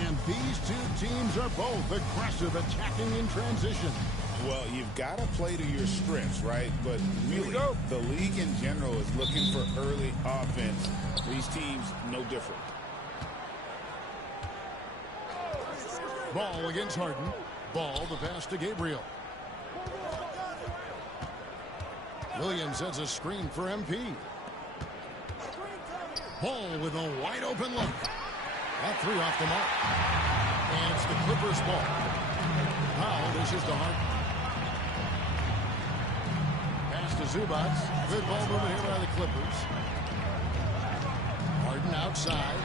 And these two teams are both aggressive, attacking in transition. Well, you've got to play to your strengths, right? But really, the league in general is looking for early offense. These teams, no different. Ball against Harden. Ball, the pass to Gabriel. Williams has a screen for MP. Ball with a wide open look. That 3 off the mark. And it's the Clippers ball. Powell dishes to Harden. Pass to Zubac. Good ball movement here by the Clippers. Harden outside.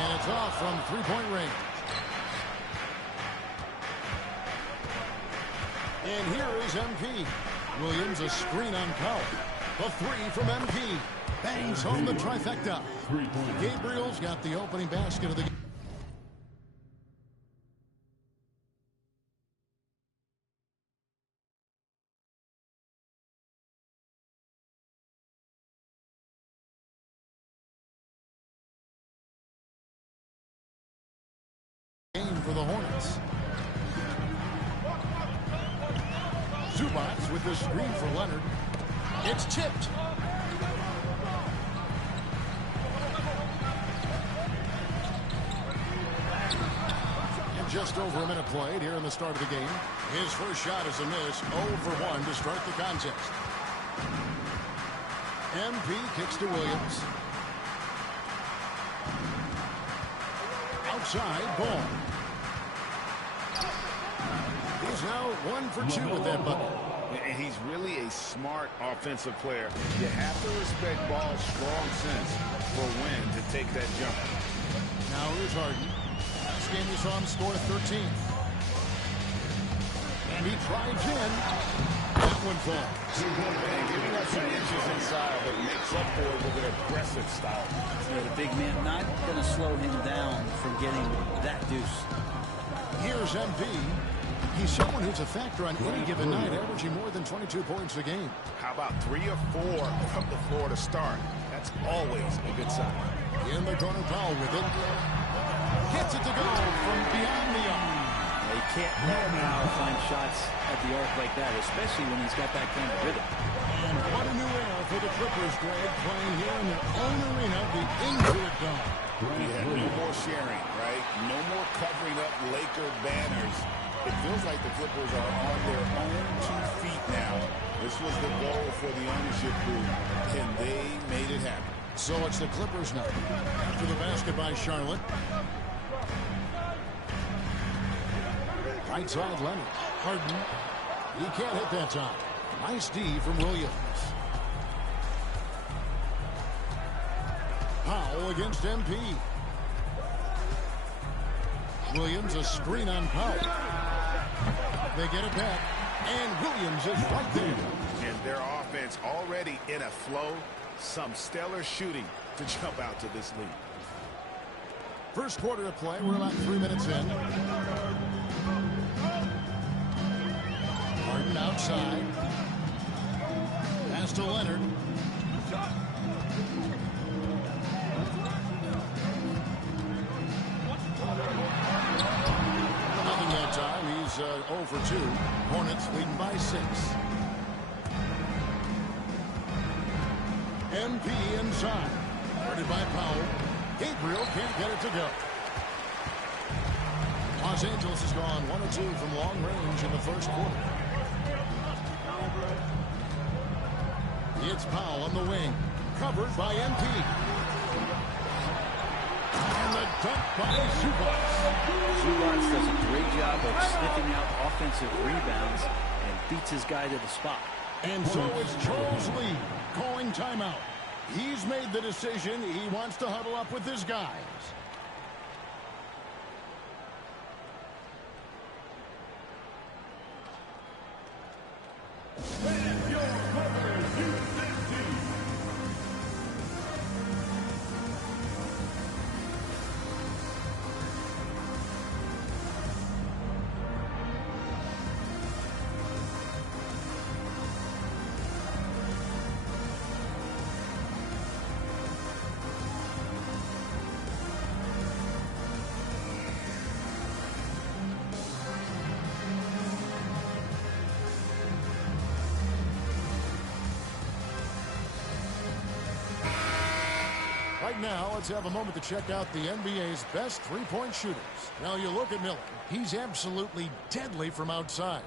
And it's off from 3-point range. And here is MP. Williams a screen on Powell. The 3 from MP. Bangs home the trifecta. Gabriel's got the opening basket of the game. For the Hornets. Zubac with the screen for Leonard. It's tipped. And just over a minute played here in the start of the game. His first shot is a miss. 0 for 1 to start the contest. MP kicks to Williams. Outside ball. He's now 1 for 2 with that bucket. And he's really a smart offensive player. You have to respect Ball's strong sense for when to take that jump. Now here's Harden. Last game you saw him score 13. And he drives in. That one falls. And giving us some inches inside, but makes up for it with an aggressive style. Yeah, the big man not going to slow him down from getting that deuce. Here's MP. He's someone who's a factor on any given night, averaging more than 22 points a game. How about 3 or 4 from the floor to start? That's always a good sign. In the corner, Powell with it. Gets it to go from beyond the arc. He can't let Powell find shots at the arc like that, especially when he's got that kind of rhythm. And what a new era for the Clippers, Greg, playing here in their own arena, the Intuit Dome. We had no more sharing, right? No more covering up Laker banners. It feels like the Clippers are on their own 2 feet now. This was the goal for the ownership group, and they made it happen. So it's the Clippers now. After the basket by Charlotte. Right side, Leonard. Harden. He can't hit that time. Nice D from Williams. Powell against MP. Williams, a screen on Powell. They get it back, and Williams is right there. And their offense already in a flow. Some stellar shooting to jump out to this lead. First quarter of play. We're about 3 minutes in. Harden outside. Pass to Leonard. Nothing that time. He's 0 for 2. Hornets leading by 6. MP inside. Guarded by Powell. Gabriel can't get it to go. Los Angeles has gone 1 or 2 from long range in the first quarter. It's Powell on the wing. Covered by MP. And the dunk by Zubac. Zubac does a great job of sniffing out offensive rebounds and beats his guy to the spot. And so is Charles Lee calling timeout. He's made the decision. He wants to huddle up with his guys. Right now, let's have a moment to check out the NBA's best three-point shooters. Now, you look at Miller. He's absolutely deadly from outside.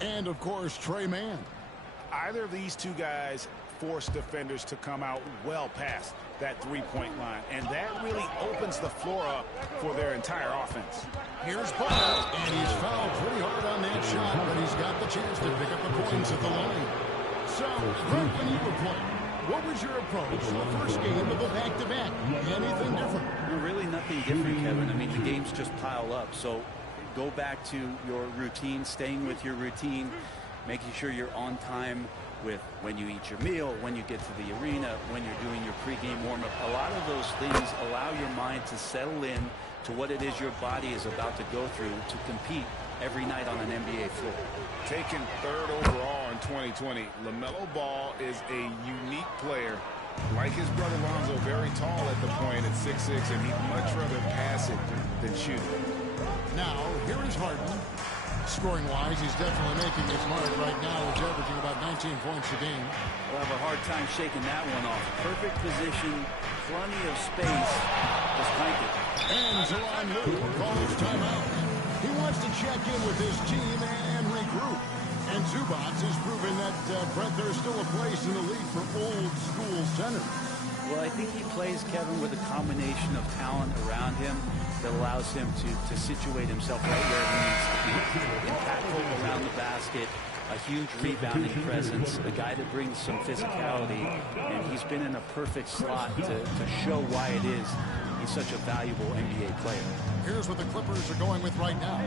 And, of course, Trey Mann. Either of these two guys force defenders to come out well past that three-point line, and that really opens the floor up for their entire offense. Here's Ball, and he's fouled pretty hard on that shot, but he's got the chance to pick up the points at the line. So, Greg, when you were playing, what was your approach to the first game of the back-to-back? Anything different? Really nothing different, Kevin. I mean, the games just pile up. So go back to your routine, staying with your routine, making sure you're on time with when you eat your meal, when you get to the arena, when you're doing your pregame warm-up. A lot of those things allow your mind to settle in to what it is your body is about to go through to compete every night on an NBA floor. Taken third overall in 2020, LaMelo Ball is a unique player. Like his brother Lonzo, very tall at the point at 6'6", and he'd much rather pass it than shoot it. Now, here is Harden. Scoring-wise, he's definitely making his mark right now. He's averaging about 19 points a game. We'll have a hard time shaking that one off. Perfect position, plenty of space. Just crank it. And Zoran Liu calls timeout. He wants to check in with his team and regroup. And Zubac has proven that, Brett, there's still a place in the league for old-school centers. Well, I think he plays, Kevin, with a combination of talent around him that allows him to situate himself right where he needs to be. Impactful around the basket, a huge rebounding presence, a guy that brings some physicality, and he's been in a perfect slot to show why it is he's such a valuable NBA player. Here's what the Clippers are going with right now.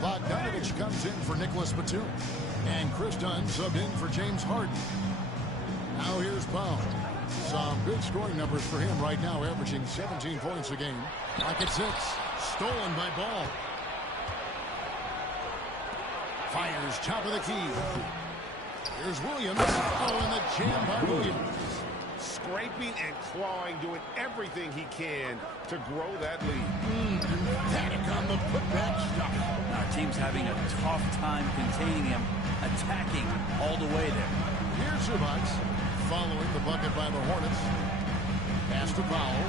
Bogdanovich comes in for Nicholas Batum. And Chris Dunn subbed in for James Harden. Now here's Powell. Some good scoring numbers for him right now, averaging 17 points a game. Clock at 6. Stolen by Ball. Fires top of the key. Here's Williams. Oh, and the jam by Williams. scraping and clawing, doing everything he can to grow that lead. Emphatic on the putback stuff. Our team's having a tough time containing him, attacking all the way there. Here's Zubats following the bucket by the Hornets. Pass to Powell.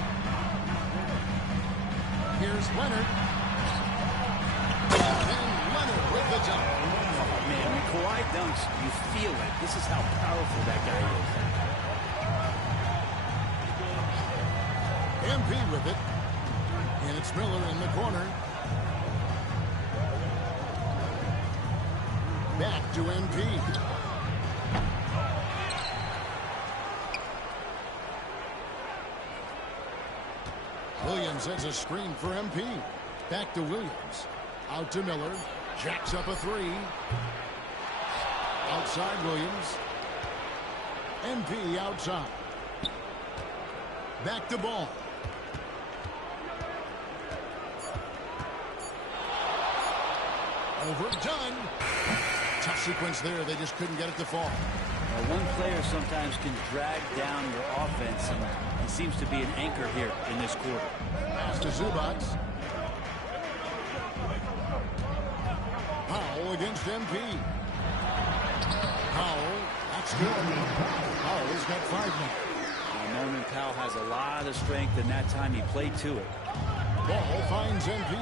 Here's Leonard. And Leonard with the dunk. Oh, man, when Kawhi dunks, you feel it. This is how powerful that guy is. MP with it. And it's Miller in the corner. Back to MP. Williams has a screen for MP. Back to Williams. Out to Miller. Jacks up a three. Outside Williams. MP outside. Back to Ball. Overdone. Tough sequence there. They just couldn't get it to fall. One player sometimes can drag down your offense, and he seems to be an anchor here in this quarter. Pass to Zubats. Powell against MP. Powell, that's good. Powell's got 5 now. Norman Powell has a lot of strength, and that time he played to it. Ball finds MP.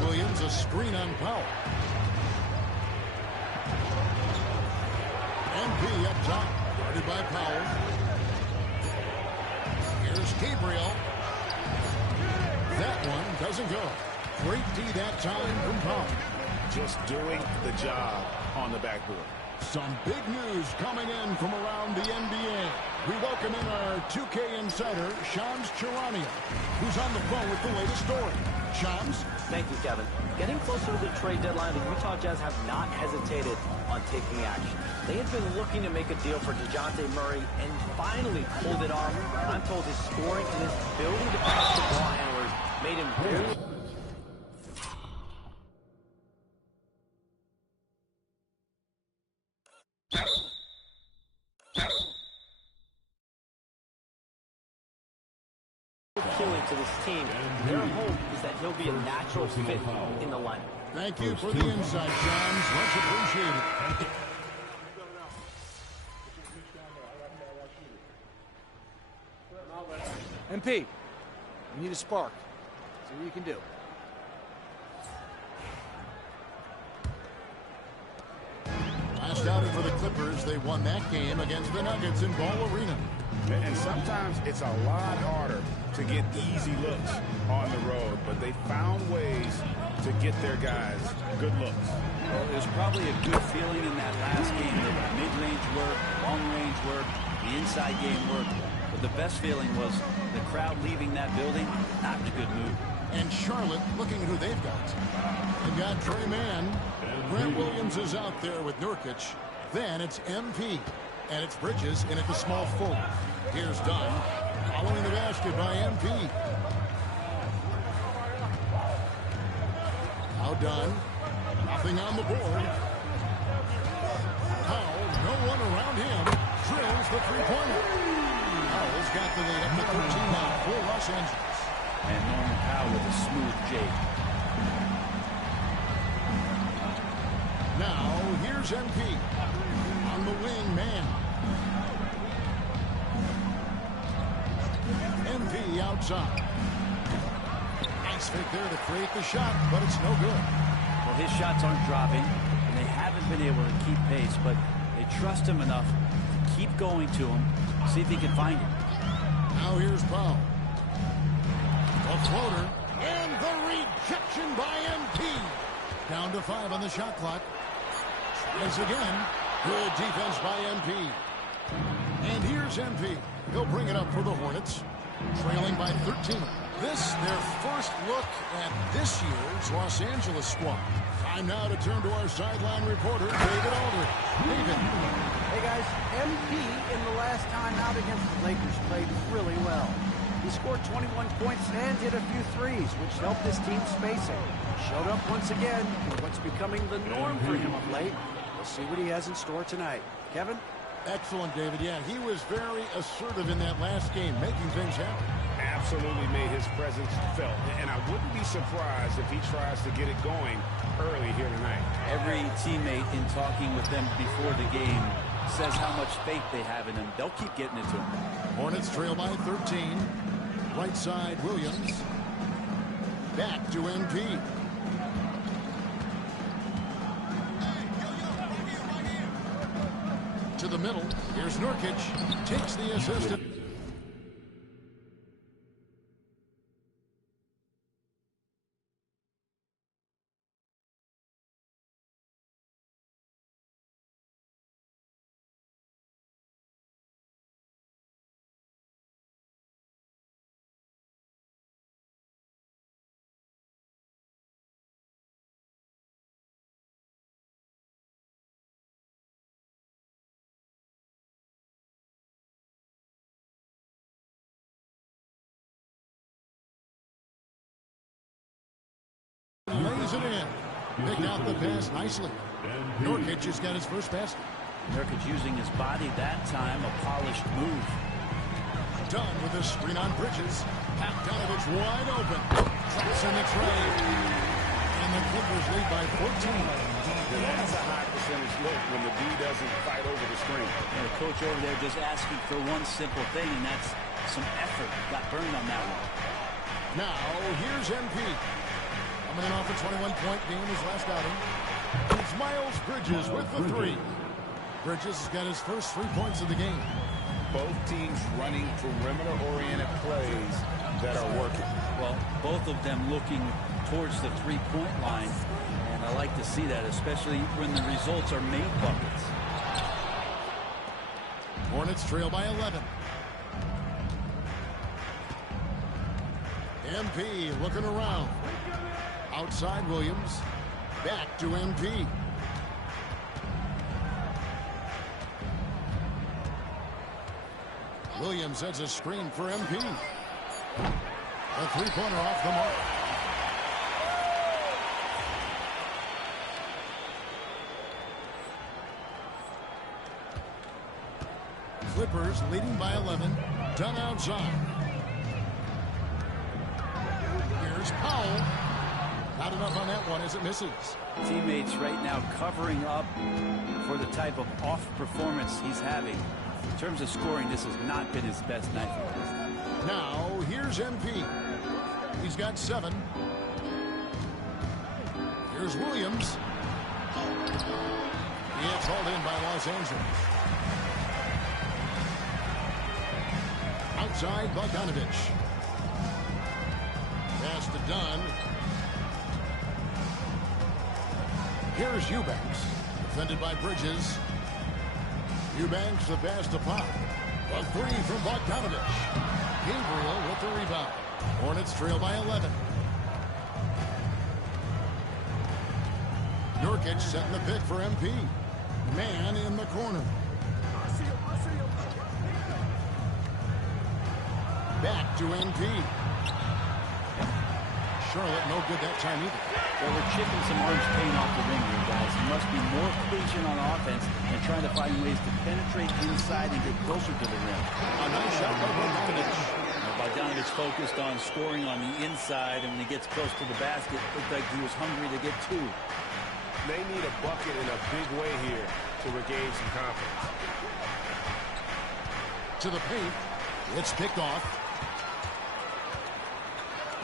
Williams, a screen on Powell. MP up top, guarded by Powell. Here's Gabriel. That one doesn't go. Great D that time from Powell. Just doing the job on the backboard. Some big news coming in from around the NBA. We welcome in our 2K insider, Shams Charania, who's on the phone with the latest story. Shams? Thank you, Kevin. Getting closer to the trade deadline, the Utah Jazz have not hesitated on taking action. They have been looking to make a deal for DeJounte Murray and finally pulled it off. I'm told his scoring and his ability to pass the ball handlers made him very... appealing to this team. Their hope is that he'll be a natural fit in the lineup. Thank you for the insight, Shams. Much appreciated. MP, you need a spark. See what you can do. Last outing for the Clippers, they won that game against the Nuggets in Ball Arena. And sometimes it's a lot harder to get easy looks on the road, but they found ways to get their guys good looks. Well, there's probably a good feeling in that last game that mid-range work, long-range work, the inside game work. But the best feeling was the crowd leaving that building, not in a good mood. And Charlotte looking at who they've got. They've got Trey Mann. Grant Williams is out there with Nurkic. Then it's MP. And it's Bridges in at the small forward. Here's Dunn. Following the basket by MP. Now Dunn. Nothing on the board. Powell, no one around him. Drills the three-pointer. Powell's got the lead up to 13 now for Los Angeles. And Norman Powell with a smooth jake. Now, here's MP. On the wing, man. MP outside. Nice fake there to create the shot, but it's no good. Well, his shots aren't dropping, and they haven't been able to keep pace, but they trust him enough to keep going to him, see if he can find it. Now here's Powell. A floater, and the rejection by MP. Down to 5 on the shot clock. Tries again. Good defense by MP. And here's MP. He'll bring it up for the Hornets. Trailing by 13. This, their first look at this year's Los Angeles squad. Time now to turn to our sideline reporter, David Aldridge. David. Hey, guys. MP in the last time out against the Lakers played really well. He scored 21 points and hit a few threes, which helped his team spacing. Showed up once again in what's becoming the norm for him of late. We'll see what he has in store tonight. Kevin? Excellent, David. Yeah, he was very assertive in that last game, making things happen. Absolutely made his presence felt. And I wouldn't be surprised if he tries to get it going early here tonight. Every teammate in talking with them before the game says how much faith they have in him. They'll keep getting it to him. Hornets trail by 13. Right side, Williams. Back to MP. To the middle. Here's Nurkic. Takes the assist. Lays it in. Picked out the pass nicely. Nurkic has got his first basket. Nurkic using his body that time, a polished move. Done with a screen on Bridges. Bogdanovic wide open. Drops in the tray. And the Clippers lead by 14. That's a high percentage look when the D doesn't fight over the screen. And the coach over there just asking for one simple thing, and that's some effort. Got burned on that one. Now, here's MP. Coming in off a 21-point game his last outing. It's Miles Bridges with the three. Bridges has got his first 3 points of the game. Both teams running perimeter-oriented plays that are working. Well, both of them looking towards the three-point line. And I like to see that, especially when the results are made buckets. Hornets trail by 11. MP looking around. Outside Williams. Back to MP. Williams sets a screen for MP. A three-pointer off the mark. Clippers leading by 11. Done outside. Here's Powell. Not enough on that one as it misses. Teammates right now covering up for the type of off performance he's having. In terms of scoring, this has not been his best night. Now, here's MP. He's got 7. Here's Williams. It's hauled in by Los Angeles. Outside, Bogdanovic. Pass to Dunn. Here's Eubanks. Defended by Bridges. Eubanks the pass to Pop. A three from Bogdanovic. Gabriel with the rebound. Hornets trail by 11. Nurkic setting the pick for MP. Man in the corner. Back to MP. Charlotte no good that time either. Well, we're chipping some orange paint off the ring here, guys. He must be more patient on offense and trying to find ways to penetrate inside and get closer to the rim. A nice shot by Bogdanovic. Bogdanovic focused on scoring on the inside, and when he gets close to the basket, it looked like he was hungry to get 2. They need a bucket in a big way here to regain some confidence. To the paint. It's picked off.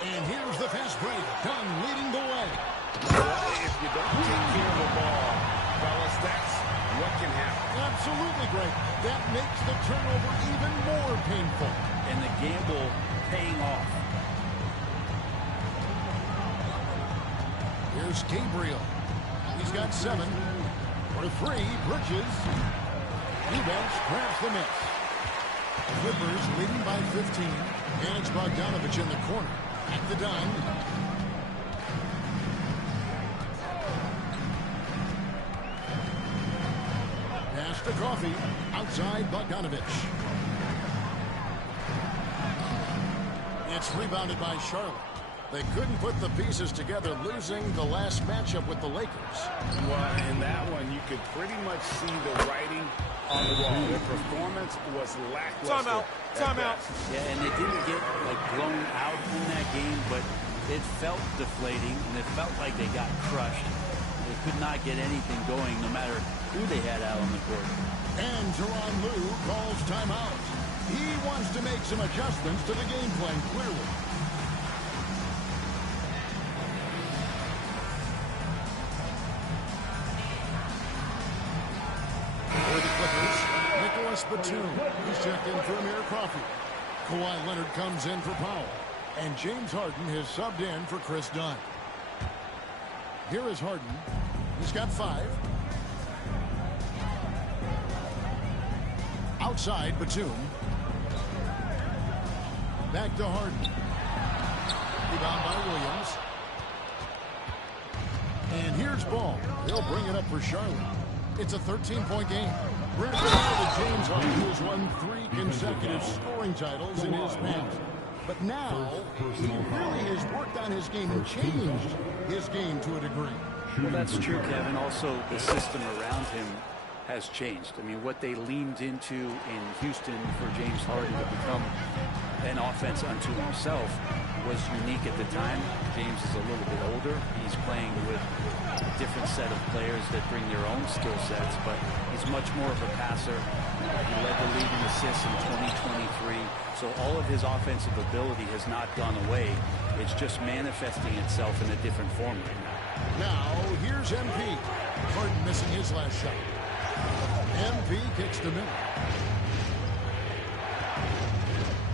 And here's the fast break. Dunn leading the way. Well, if you don't take care of the ball, fellas, that's what can happen. Absolutely great. That makes the turnover even more painful. And the gamble paying off. Here's Gabriel. He's got 7. For 3, Bridges. Eubanks grabs the miss. Clippers leading by 15. And it's Bogdanovic in the corner. At the Dunn. Pass to Coffee. Outside Bogdanovic. It's rebounded by Charlotte. They couldn't put the pieces together, losing the last matchup with the Lakers. Well, in that one, you could pretty much see the writing on the wall. Their performance was lackluster. Timeout. Yeah, and they didn't get blown out in that game, but it felt deflating, and it felt like they got crushed. They could not get anything going, no matter who they had out on the court. And Teron Lue calls timeout. He wants to make some adjustments to the game plan, clearly. For the Clippers, Nicholas Batum. He's checked in for Amir Coffey. Kawhi Leonard comes in for Powell. And James Harden has subbed in for Chris Dunn. Here is Harden. He's got 5. Outside, Batum. Back to Harden. Rebound by Williams. And here's Ball. He'll bring it up for Charlotte. It's a 13-point game. Record that James Harden has won 3 consecutive scoring titles in his past. But now, he really has worked on his game and changed his game to a degree. Well, that's true, Kevin. Also, the system around him has changed. I mean, what they leaned into in Houston for James Harden to become an offense unto himself was unique at the time. James is a little bit older. He's playing with a different set of players that bring their own skill sets, but he's much more of a passer. He led the league in assists in 2023, so all of his offensive ability has not gone away. It's just manifesting itself in a different form right now. Now, here's MP. Harden missing his last shot. MP kicks to Miller.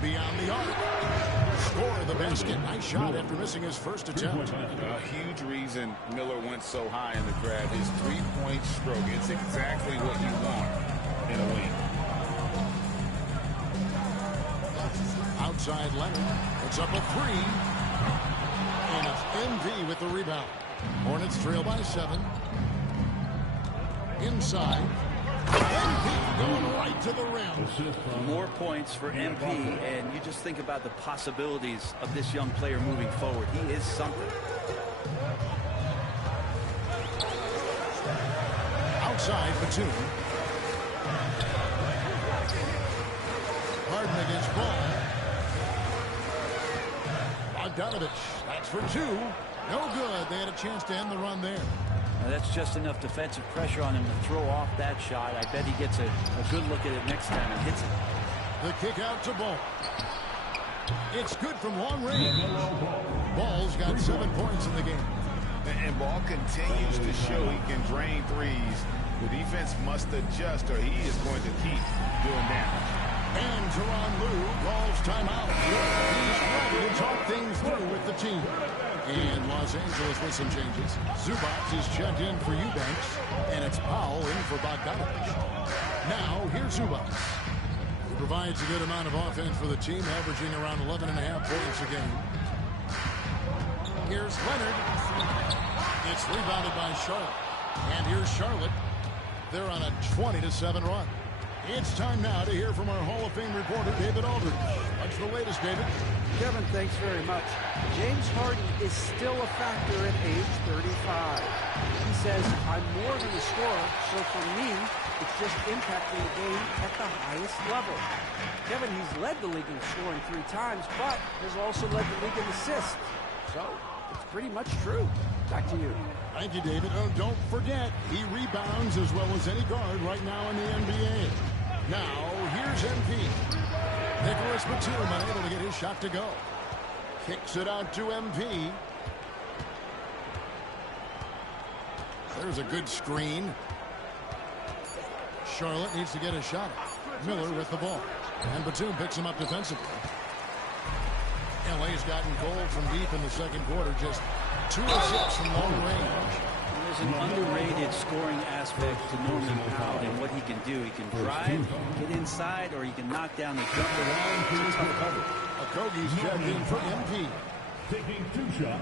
Beyond the arc. Score the basket. Nice shot after missing his first attempt. A huge reason Miller went so high in the grab. His three-point stroke. It's exactly what you want in a wing. Outside Leonard. Puts up a 3. And it's MP with the rebound. Hornets trail by 7. Inside. MP going right to the rim. More points for MP, and you just think about the possibilities of this young player moving forward. He is something. Outside Batum. Harden against Ball. Bogdanovich. That's for 2. No good. They had a chance to end the run there. Now that's just enough defensive pressure on him to throw off that shot. I bet he gets a good look at it next time and hits it. The kick out to Ball. It's good from long range. Ball's got 7 points in the game. And Ball continues to show he can drain threes. The defense must adjust or he is going to keep doing damage. And Teron Lue calls timeout. He's ready to talk things through with the team. In Los Angeles with some changes. Zubac is checked in for Eubanks, and it's Powell in for Bogdanovich. Now, here's Zubac. He provides a good amount of offense for the team, averaging around 11.5 points a game. Here's Leonard. It's rebounded by Charlotte. And here's Charlotte. They're on a 20-7 run. It's time now to hear from our Hall of Fame reporter, David Aldridge. What's the latest, David? Kevin, thanks very much. James Harden is still a factor at age 35. He says, I'm more than a scorer, so for me, it's just impacting the game at the highest level. Kevin, he's led the league in scoring 3 times, but has also led the league in assists. So, it's pretty much true. Back to you. Thank you, David. Oh, don't forget, he rebounds as well as any guard right now in the NBA. Now, here's MP. Nicholas Batum unable to get his shot to go. Kicks it out to MP. There's a good screen. Charlotte needs to get a shot. Miller with the ball. And Batum picks him up defensively. LA's gotten cold from deep in the second quarter. Just 2 of 6 from long range. There's an underrated scoring aspect to Norman Powell and what he can do. He can drive, get inside, or he can knock down the jumper. It's a tough cover. Okogie's checked in for MP. Taking 2 shots.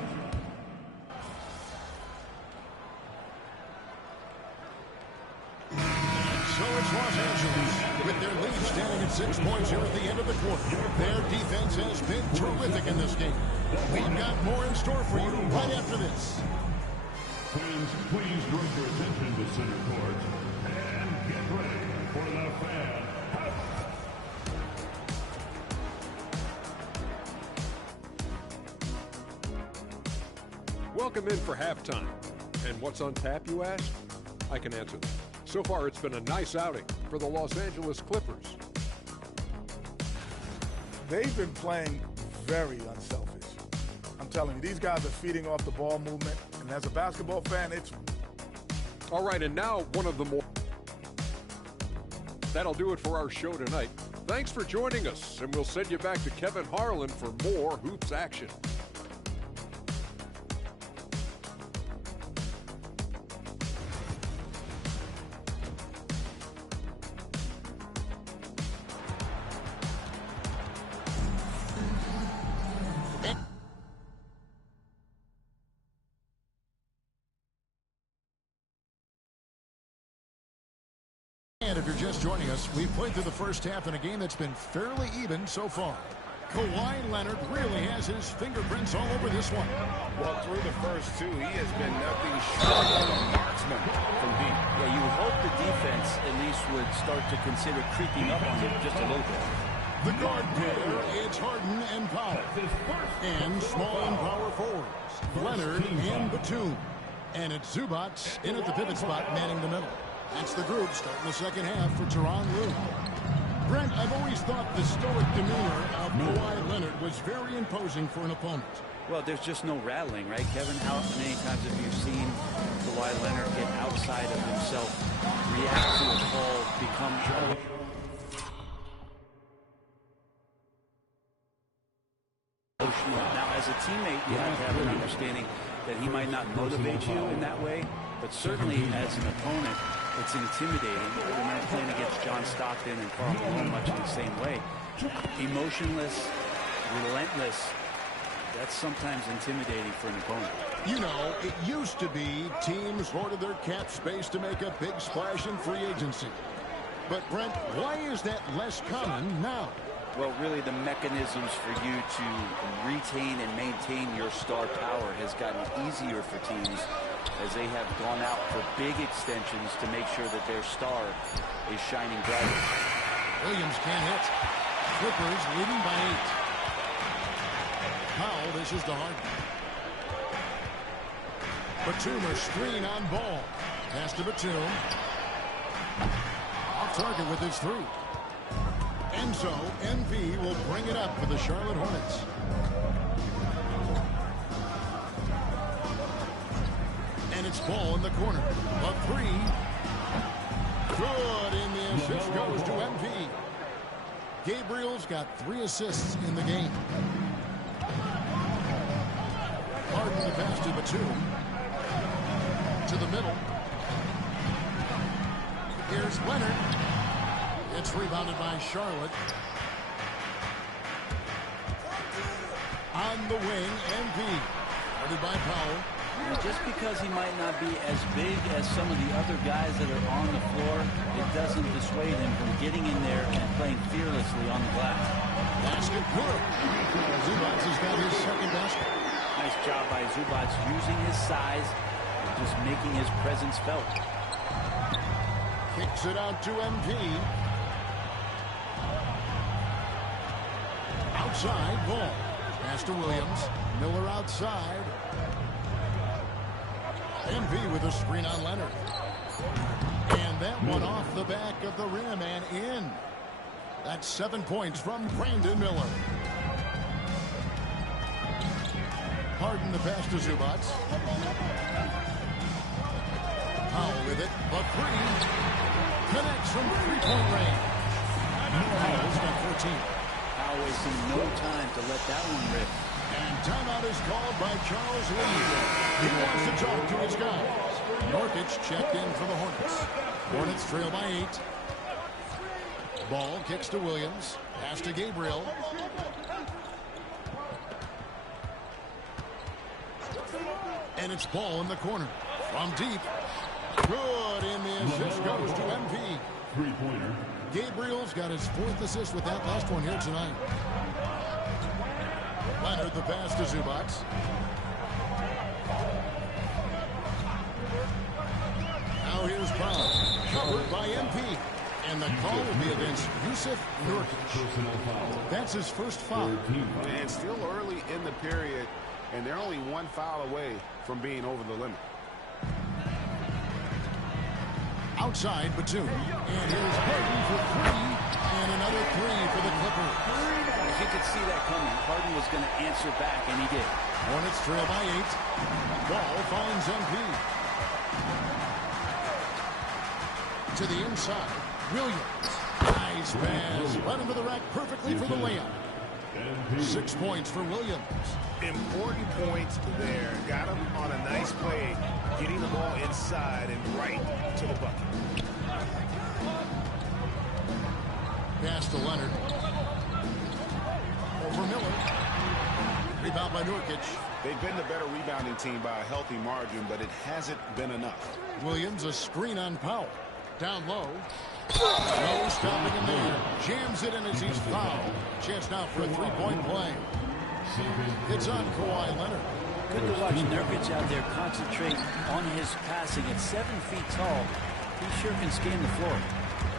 So it's Los Angeles with their lead standing at 6 points here at the end of the quarter. Their defense has been terrific in this game. We've got more in store for you right after this. Fans, please direct your attention to center court and get ready for the fan. Welcome in for halftime. And what's on tap, you ask? I can answer that. So far, it's been a nice outing for the Los Angeles Clippers. They've been playing very unselfish. I'm telling you, these guys are feeding off the ball movement, and as a basketball fan, it's... All right, and now one of the more... That'll do it for our show tonight. Thanks for joining us, and we'll send you back to Kevin Harlan for more hoops action. And if you're just joining us, we've played through the first half in a game that's been fairly even so far. Kawhi Leonard really has his fingerprints all over this one. Well, through the first two, he has been nothing short of a marksman from deep. Yeah, you would hope the defense at least would start to consider creeping up on him just a little bit. The guard pair, it's Harden and Powell. And small and power forwards, Leonard and Batum. And it's Zubac in at the pivot spot, manning the middle. That's the group starting the second half for Tyronn Lue. Brent, I've always thought the stoic demeanor of Kawhi Leonard was very imposing for an opponent. Well, there's just no rattling, right, Kevin? How many times have you seen Kawhi Leonard get outside of himself, react to a call, become... emotional. Now, as a teammate, you have to have an understanding that he might not motivate you in that way, but certainly as an opponent, it's intimidating. I remember playing against John Stockton and Karl Malone much in the same way. Emotionless, relentless, that's sometimes intimidating for an opponent. You know, it used to be teams hoarded their cap space to make a big splash in free agency. But, Brent, why is that less common now? Well, really, the mechanisms for you to retain and maintain your star power has gotten easier for teams as they have gone out for big extensions to make sure that their star is shining brighter. Williams can't hit. Clippers leading by 8. Powell dishes to Harden. Batum a screen on ball. Pass to Batum. Off target with his 3. And so MV will bring it up for the Charlotte Hornets. And it's ball in the corner. A 3. Good, and the assist goes to MV. Gabriel's got 3 assists in the game. Harden the pass to Batum. To the middle. Here's Leonard. It's rebounded by Charlotte. On the wing, MV. Guarded by Powell. And just because he might not be as big as some of the other guys that are on the floor, it doesn't dissuade him from getting in there and playing fearlessly on the glass. Basket good. Zubac has got his second basket. Nice job by Zubac using his size and just making his presence felt. Kicks it out to MP. Outside ball. Pass to Williams. Miller outside. MV with a screen on Leonard. And that one off the back of the rim and in. That's 7 points from Brandon Miller. Harden the pass to Zubac. Powell with it. A 3. Connects from three-point range. Powell's got 14. Powell wasting no time to let that one rip. And timeout is called by Charles Lee. He wants to talk to his guys. Nurkic checked in for the Hornets. Hornets trail by 8. Ball kicks to Williams. Pass to Gabriel. And it's ball in the corner. From deep. Good, and the assist goes to MP. three-pointer. Gabriel's got his 4th assist with that last one here tonight. Leonard, the pass to Zubac. Now here's Brown, covered by MP. And the call will be against Yusuf Nurkic. That's his first foul. And still early in the period, and they're only 1 foul away from being over the limit. Outside, Batum. And here's Harden for 3. And another 3 for the Clippers. If you could see that coming, Harden was going to answer back, and he did. Hornets trail by 8. Ball finds MP. To the inside, Williams. Nice pass. Right into the rack perfectly for the layup. 6 points for Williams. Important points there. Got him on a nice play, getting the ball inside and right to the bucket. Pass to Leonard. Over Miller. Rebound by Nurkic. They've been the better rebounding team by a healthy margin, but it hasn't been enough. Williams, a screen on Powell. Down low. No stopping him there. Jams it in as he's fouled. Chance now for a three-point play. It's on Kawhi Leonard. Good to watch Nurkic out there concentrate on his passing. At 7 feet tall, he sure can scan the floor.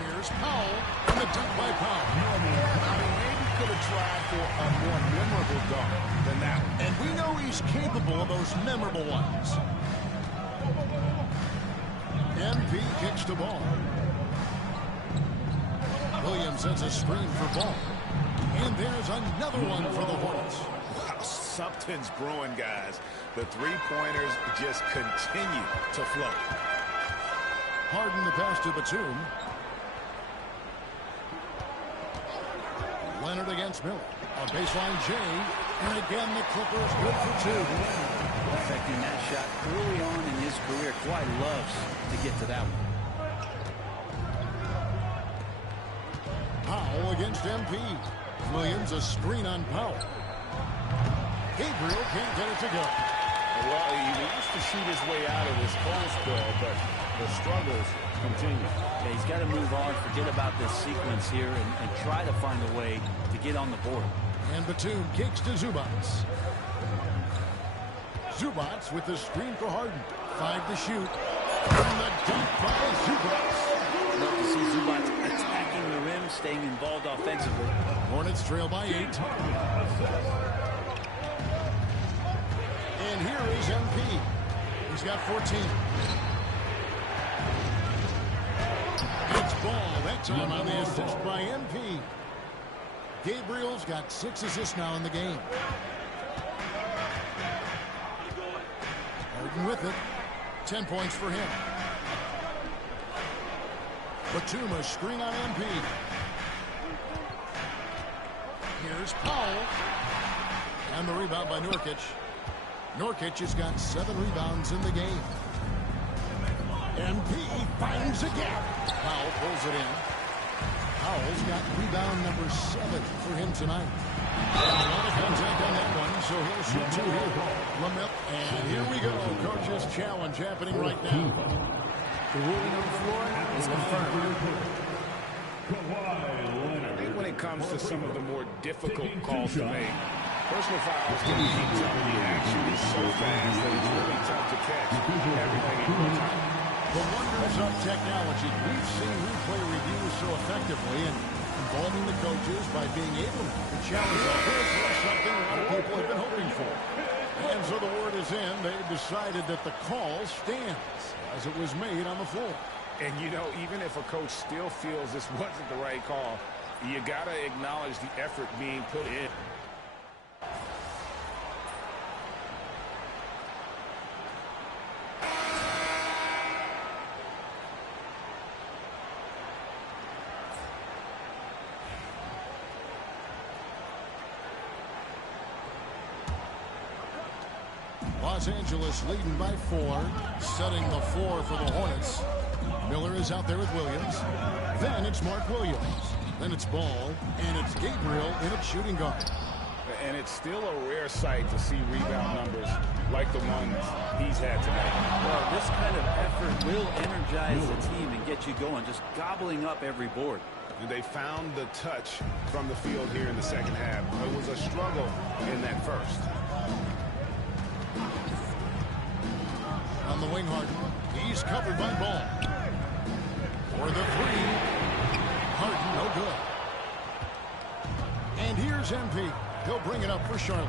Here's Powell, and the dunk by Powell. I mean, maybe could have tried for a more memorable dunk than that one. And we know he's capable of those memorable ones. MP kicks the ball. Williams sends a screen for ball. And there's another one for the Hornets. Wow, something's brewing, guys. The three-pointers just continue to flow. Harden the pass to Batum. Leonard against Miller. On baseline, Jay. And again, the Clippers good for 2. Affecting that shot early on in his career. Kawhi loves to get to that one. Powell against MP. Williams a screen on Powell. Gabriel can't get it to go. Well, he wants to shoot his way out of this cold spell, but the struggles continue. Yeah, he's got to move on, forget about this sequence here, and try to find a way to get on the board. And Batum kicks to Zubac. Zubac with the screen for Harden. 5 to shoot. And the dunk by Zubac. Love to see Zubac attacking the rim, staying involved offensively. Hornets trail by 8. And here is MP. He's got 14. It's Ball. That time on the assist by MP. Gabriel's got 6 assists now in the game. Harden with it. 10 points for him. Batum a screen on MP. Here's Powell. And the rebound by Nurkic. Nurkic has got 7 rebounds in the game. MP finds a gap. Powell pulls it in. Powell's got rebound number 7 for him tonight. And a lot of contact on that one, so he'll shoot 2 here. Lamette, and here we go. Coach's challenge happening right now. The ruling on the floor is confirmed. I think when it comes to some of the more difficult calls to make, personal fouls can be tough. The action is so fast that it's really tough to catch everything in real time. The wonders of technology. We've seen replay reviews so effectively and involving the coaches by being able to challenge the players is something a lot of people have been hoping for. And so the word is in. They've decided that the call stands as it was made on the floor. And, you know, even if a coach still feels this wasn't the right call, you got to acknowledge the effort being put in. Los Angeles leading by 4, setting the floor for the Hornets. Miller is out there with Williams. Then it's Mark Williams. Then it's Ball, and it's Gabriel in at shooting guard. And it's still a rare sight to see rebound numbers like the ones he's had tonight. Well, this kind of effort will energize the team and get you going, just gobbling up every board. They found the touch from the field here in the second half. It was a struggle in that first. On the wing, Harden. He's covered by Ball. For the three. Harden, no good. And here's MP. He'll bring it up for Charlotte.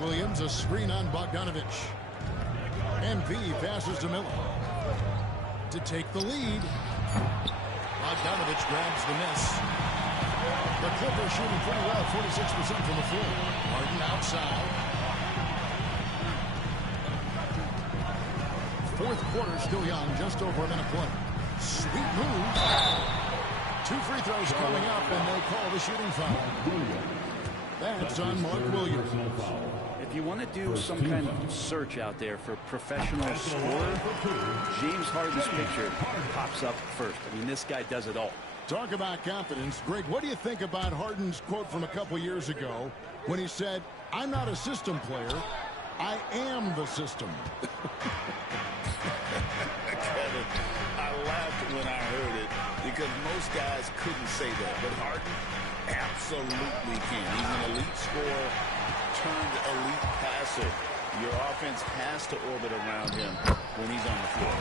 Williams, a screen on Bogdanovich. MP passes to Miller. To take the lead. Bogdanovich grabs the miss. The Clippers shooting pretty well, 46% from the floor. Harden outside. Fourth quarter still young, just over a minute play. Sweet move. 2 free throws coming up, and they call the shooting foul. That's on Mark Williams. If you want to do some kind of search out there for professional scorer, James Harden's picture pops up first. I mean, this guy does it all. Talk about confidence. Greg, what do you think about Harden's quote from a couple years ago when he said, "I'm not a system player, I am the system"? Kevin, I laughed when I heard it because most guys couldn't say that, but Harden absolutely can. He's an elite scorer turned elite passer. Your offense has to orbit around him when he's on the floor.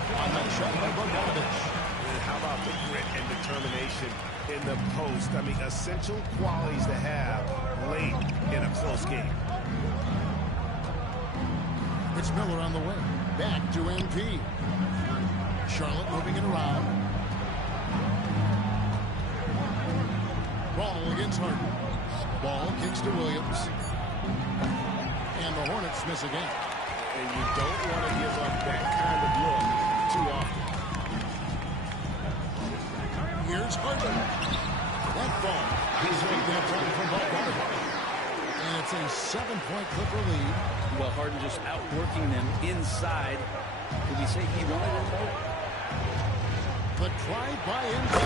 How about the grit and determination in the post? I mean, essential qualities to have late in a close game. It's Miller on the way. Back to MP. Charlotte moving it around. Ball against Harden. Ball kicks to Williams. And the Hornets miss again. And you don't want to give up that kind of look too often. Here's Harden. That ball. He's making that run from Bogdanovich. And it's a 7-point Clipper lead. Well, Harden just outworking them inside. Did he say he wanted it though? The drive by MP.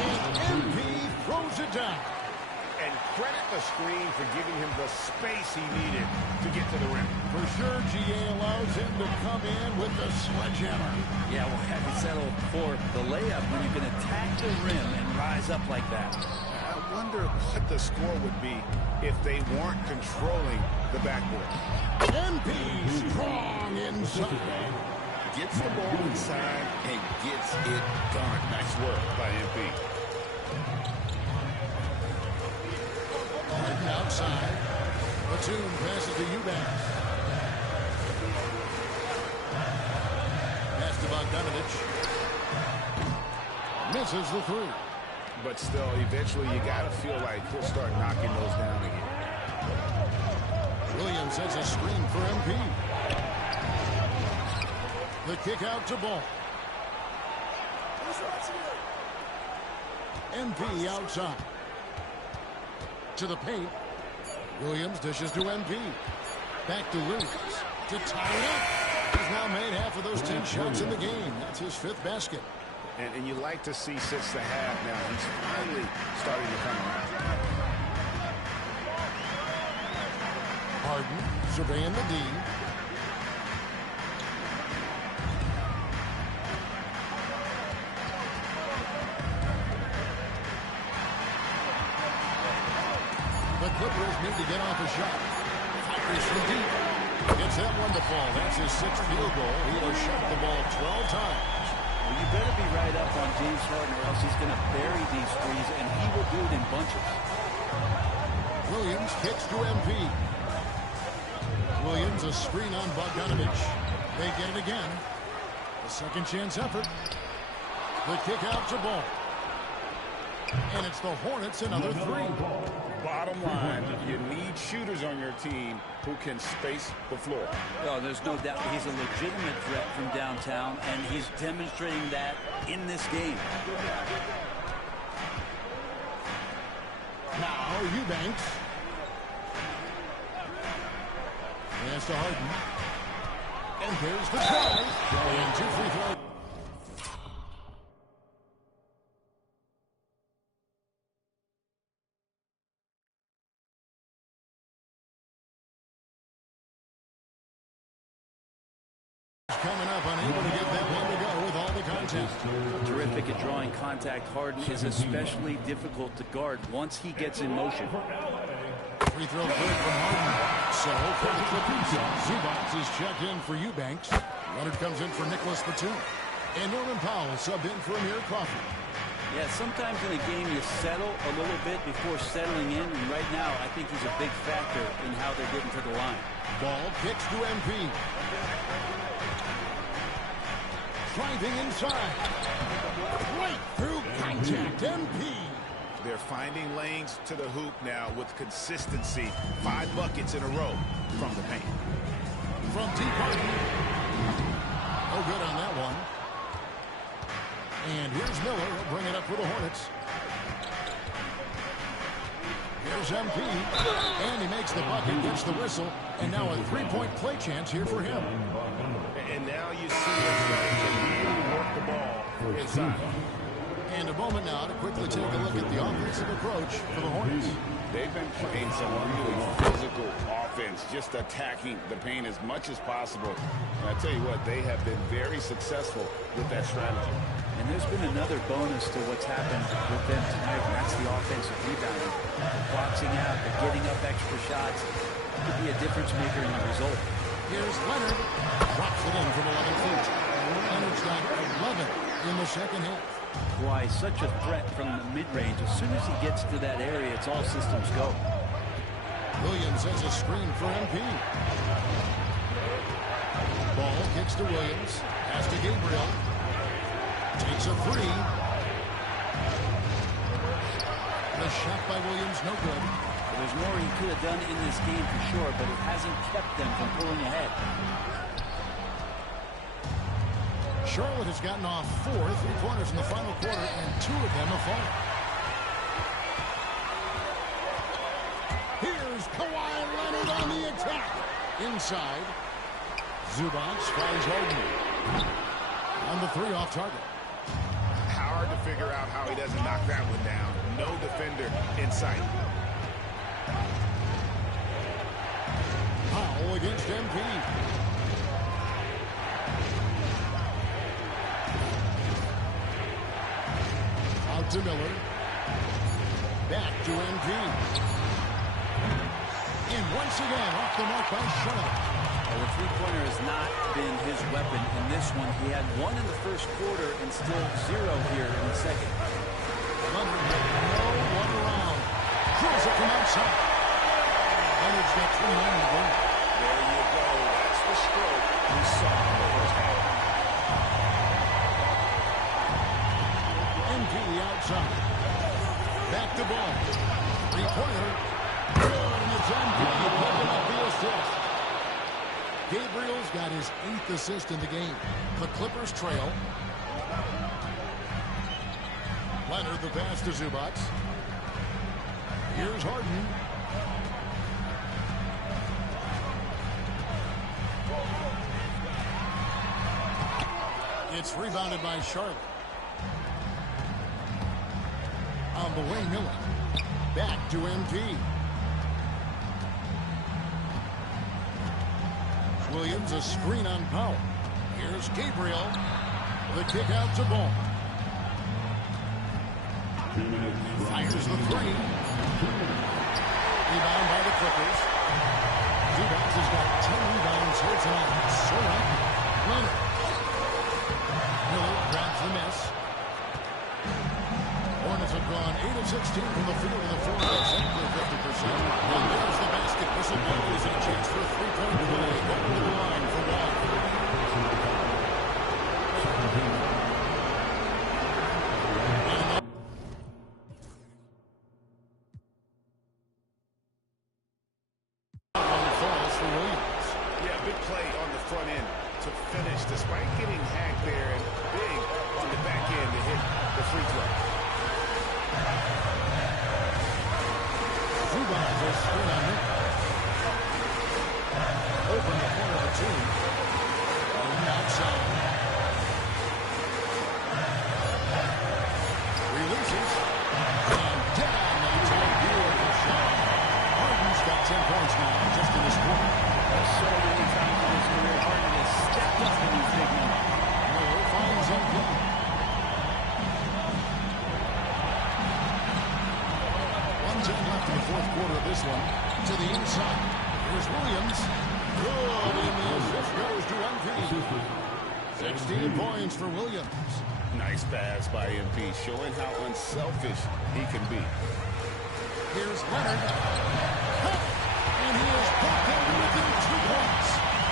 And MP throws it down. And credit the screen for giving him the space he needed to get to the rim. For sure, GA allows him to come in with the sledgehammer. Yeah, well, having settled for the layup when you can attack the rim and rise up like that. I wonder what the score would be if they weren't controlling the backboard. MP strong inside. Gets the ball inside and gets it done. Nice work by MP. Harden outside. Batum passes to Eubanks. Pass to Bogdanovich. Misses the three. But still, eventually you got to feel like he'll start knocking those down again. Williams has a screen for MP. The kick out to Ball. MP outside. To the paint. Williams dishes to MP. Back to Williams to tie it up. He's now made half of those 10 shots in the game. That's his 5th basket. And you like to see since the half now. He's finally starting to come around. Harden surveying the D. The Clippers need to get off a shot. Fires from deep. Gets that one to fall. That's his 6th field goal. He has shot the ball 12 times. Well, you better be right up on James Harden or else he's going to bury these threes, and he will do it in bunches. Williams kicks to MP. Williams a screen on Bogdanovich. They get it again. A second chance effort. The kick out to Ball. And it's the Hornets another 3. Bottom line, you need shooters on your team who can space the floor. Oh, there's no doubt he's a legitimate threat from downtown, and he's demonstrating that in this game. Now Eubanks. Pass to Harden. And there's the try. And 2 free throws. coming up, unable to get that one to go with all the contact. Terrific at drawing contact. Harden is especially difficult to guard once he gets in motion. Free throw good from Harden. So for the Clippers, Zubac is checked in for Eubanks. Leonard comes in for Nicholas Batum. And Norman Powell subbed in for Amir Crawford. Yeah, sometimes in a game you settle a little bit before settling in, and right now I think he's a big factor in how they're getting to the line. Ball kicks to MP. Driving inside. Right through contact, MP. They're finding lanes to the hoop now with consistency. 5 buckets in a row from the paint. From deep Harden. No good on that one. And here's Miller. He'll bring it up for the Hornets. Here's MP. And he makes the bucket, gets the whistle. And now a three-point play chance here for him. And now you see them starting to really work the ball inside. And a moment now to quickly take a look at the offensive approach for the Hornets. They've been playing some really physical offense, just attacking the paint as much as possible. And I tell you what, they have been very successful with that strategy. And there's been another bonus to what's happened with them tonight, and that's the offensive rebounding. They're boxing out, they're getting up extra shots. It could be a difference maker in the result. Here's Leonard. Drops it in from 11 feet. Leonard's got 11 in the second half. Why, such a threat from the mid-range. As soon as he gets to that area, it's all systems go. Williams has a screen for MP. Ball kicks to Williams. Pass to Gabriel. Takes a three. The shot by Williams, no good. There's more he could have done in this game for sure, but it hasn't kept them from pulling ahead. Charlotte has gotten off 4 3-pointers in the final quarter, and 2 of them have fallen. Here's Kawhi Leonard on the attack. Inside. Zubac finds Harden. On the 3 off target. Hard to figure out how he doesn't knock that one down. No defender in sight. Powell against MP. To Miller. Back to MP. And once again, off the mark by Charlotte. The three-pointer has not been his weapon in this one. He had 1 in the first quarter and still 0 here in the second. Leonard had no one around. Drills it from outside. Leonard's got 29 in the game. There you go. That's the stroke we saw in the first half. Outside. Back to ball. 3-pointer. Good, and it's MP picking up the assist. Gabriel's got his 8th assist in the game. The Clippers trail. Leonard the pass to Zubac. Here's Harden. It's rebounded by Charlotte. On the wing, Miller. Back to MP. Williams, a screen on Powell. Here's Gabriel. The kick out to Ball. Fires the 3. Rebound by the Clippers. Zubac has got 10 rebounds here tonight. So happy. Leonard. Miller grabs the miss. Hornets have gone 8 of 16 from the field in the fourth, exactly 50%. And there's the basket. Whistle blows and a chance for a 3-point play. Going to the line for one. On the falls for Williams. Yeah, big play on the front end to finish, despite getting hacked there, and big on the back end to hit the free throw. Zubac is screen on him. Open the corner of the team. And outside. Releases. And down the top. Beautiful shot. Harden's got 10 points now just in this quarter. So many times in his career, Harden has stepped up in these fourth quarter of this one. To the inside. Here's Williams. Good, and the assist goes to MP. 16 points for Williams. Nice pass by MP, showing how unselfish he can be. Here's Leonard. And he is brought down to within 2 points.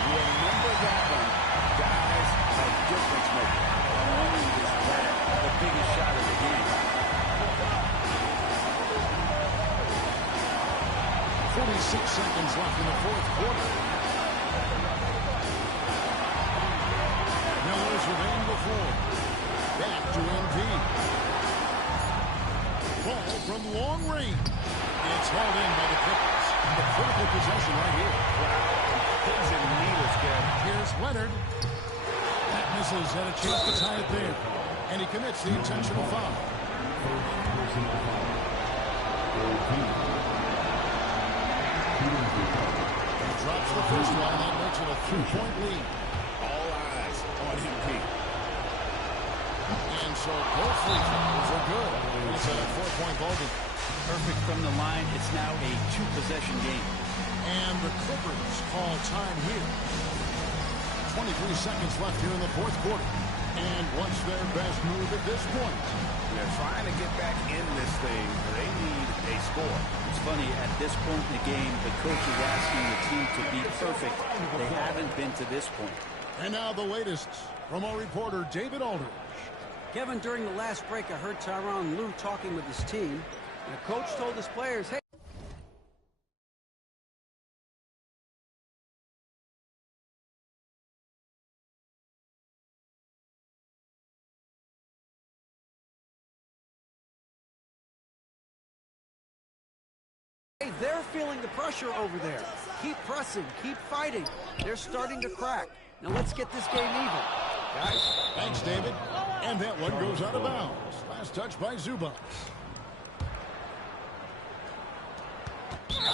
Remember that one. Guys are difference makers. Only is that the biggest shot of the game. 46 seconds left in the fourth quarter. Miller's remained the floor. Back to MP. Ball from long range. It's hauled in by the Clippers. The critical possession right here. Pins and needles, Kev. Here's Leonard. That misses, had a chance to tie it there. And he commits the intentional foul. He drops the first one, and that makes it a 3-point lead. All eyes on MP. And so both free throws are good. It's a 4-point ballgame. Perfect from the line. It's now a 2-possession game. And the Clippers call time here. 23 seconds left here in the fourth quarter. And what's their best move at this point? They're trying to get back in this thing. They need a score. It's funny, at this point in the game, the coach is asking the team to be perfect. They haven't been to this point. And now the latest from our reporter, David Aldridge. Kevin, during the last break, I heard Tyronn Lue talking with his team. And the coach told his players, hey, they're feeling the pressure over there. Keep pressing, keep fighting. They're starting to crack. Now let's get this game even. Guys. Thanks, David. And that one goes out of bounds. Last touch by Zubac.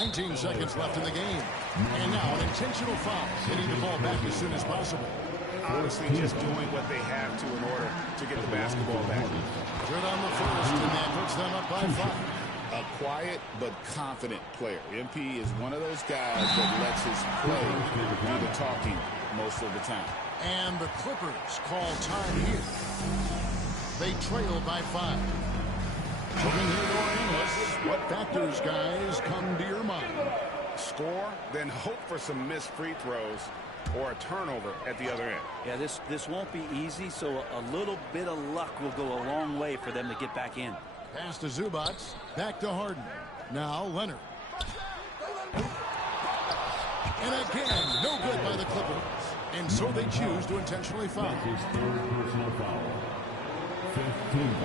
19 seconds left in the game. And now an intentional foul. Getting the ball back as soon as possible. Honestly, just doing what they have to in order to get the basketball back. Good on the first, and that puts them up by 5. A quiet but confident player. MP is one of those guys that lets his play do the talking most of the time. And the Clippers call time here. They trail by 5. Looking here to our analysts, what factors, guys, come to your mind? Score, then hope for some missed free throws or a turnover at the other end. Yeah, this won't be easy, so a little bit of luck will go a long way for them to get back in. Pass to Zubac. Back to Harden. Now Leonard. And again, no good by the Clippers. And so they choose to intentionally foul. His third personal foul. 15th.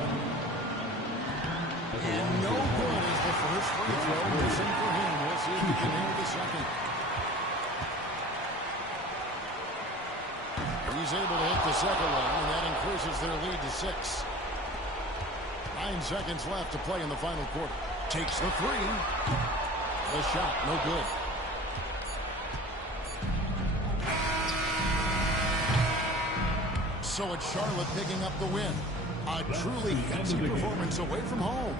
And no good is the first free throw. Missing for him. We'll see if he can nail the second. He's able to hit the second one, and that increases their lead to 6. 9 seconds left to play in the final quarter. Takes the 3. The shot, no good. So it's Charlotte picking up the win. A truly gutsy performance away from home.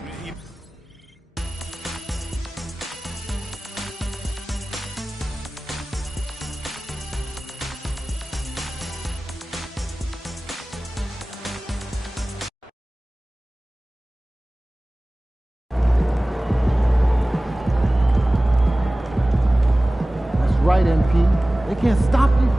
Right, MP. They can't stop you.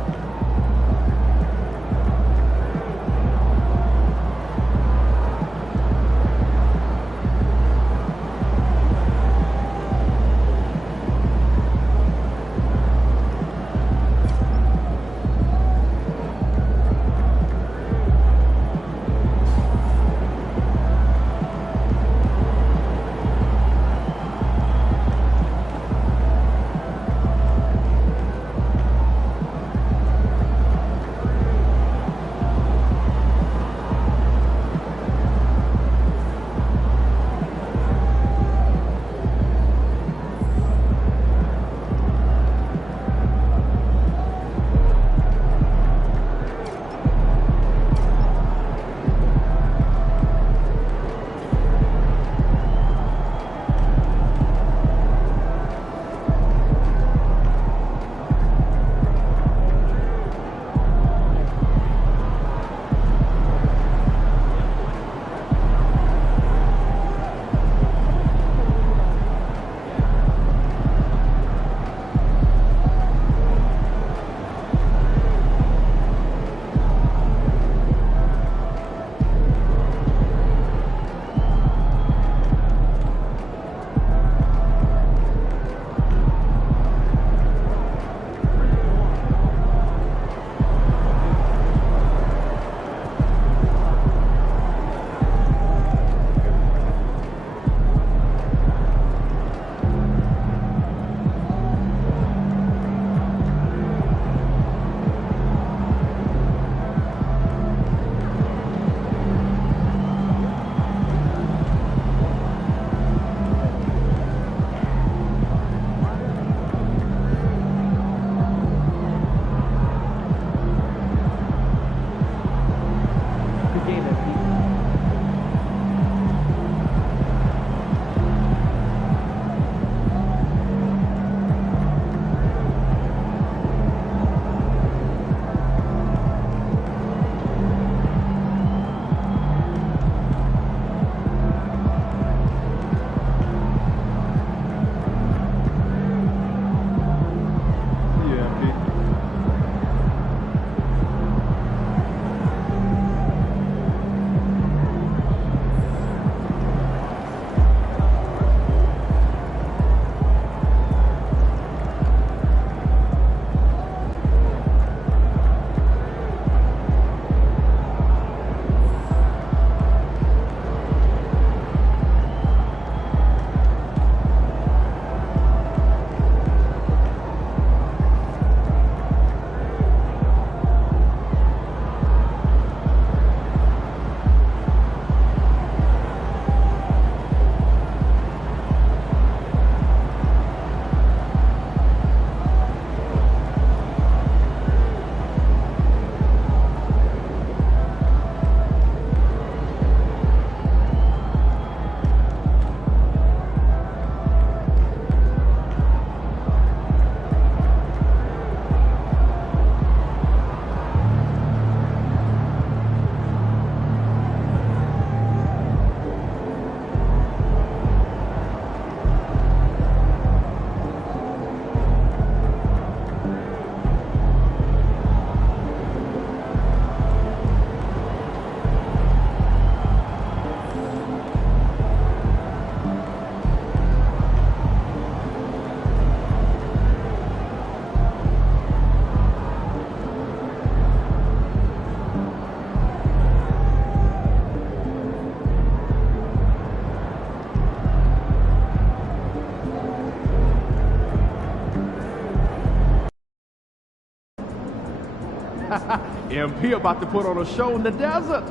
MP about to put on a show in the desert.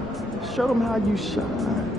Show them how you shine.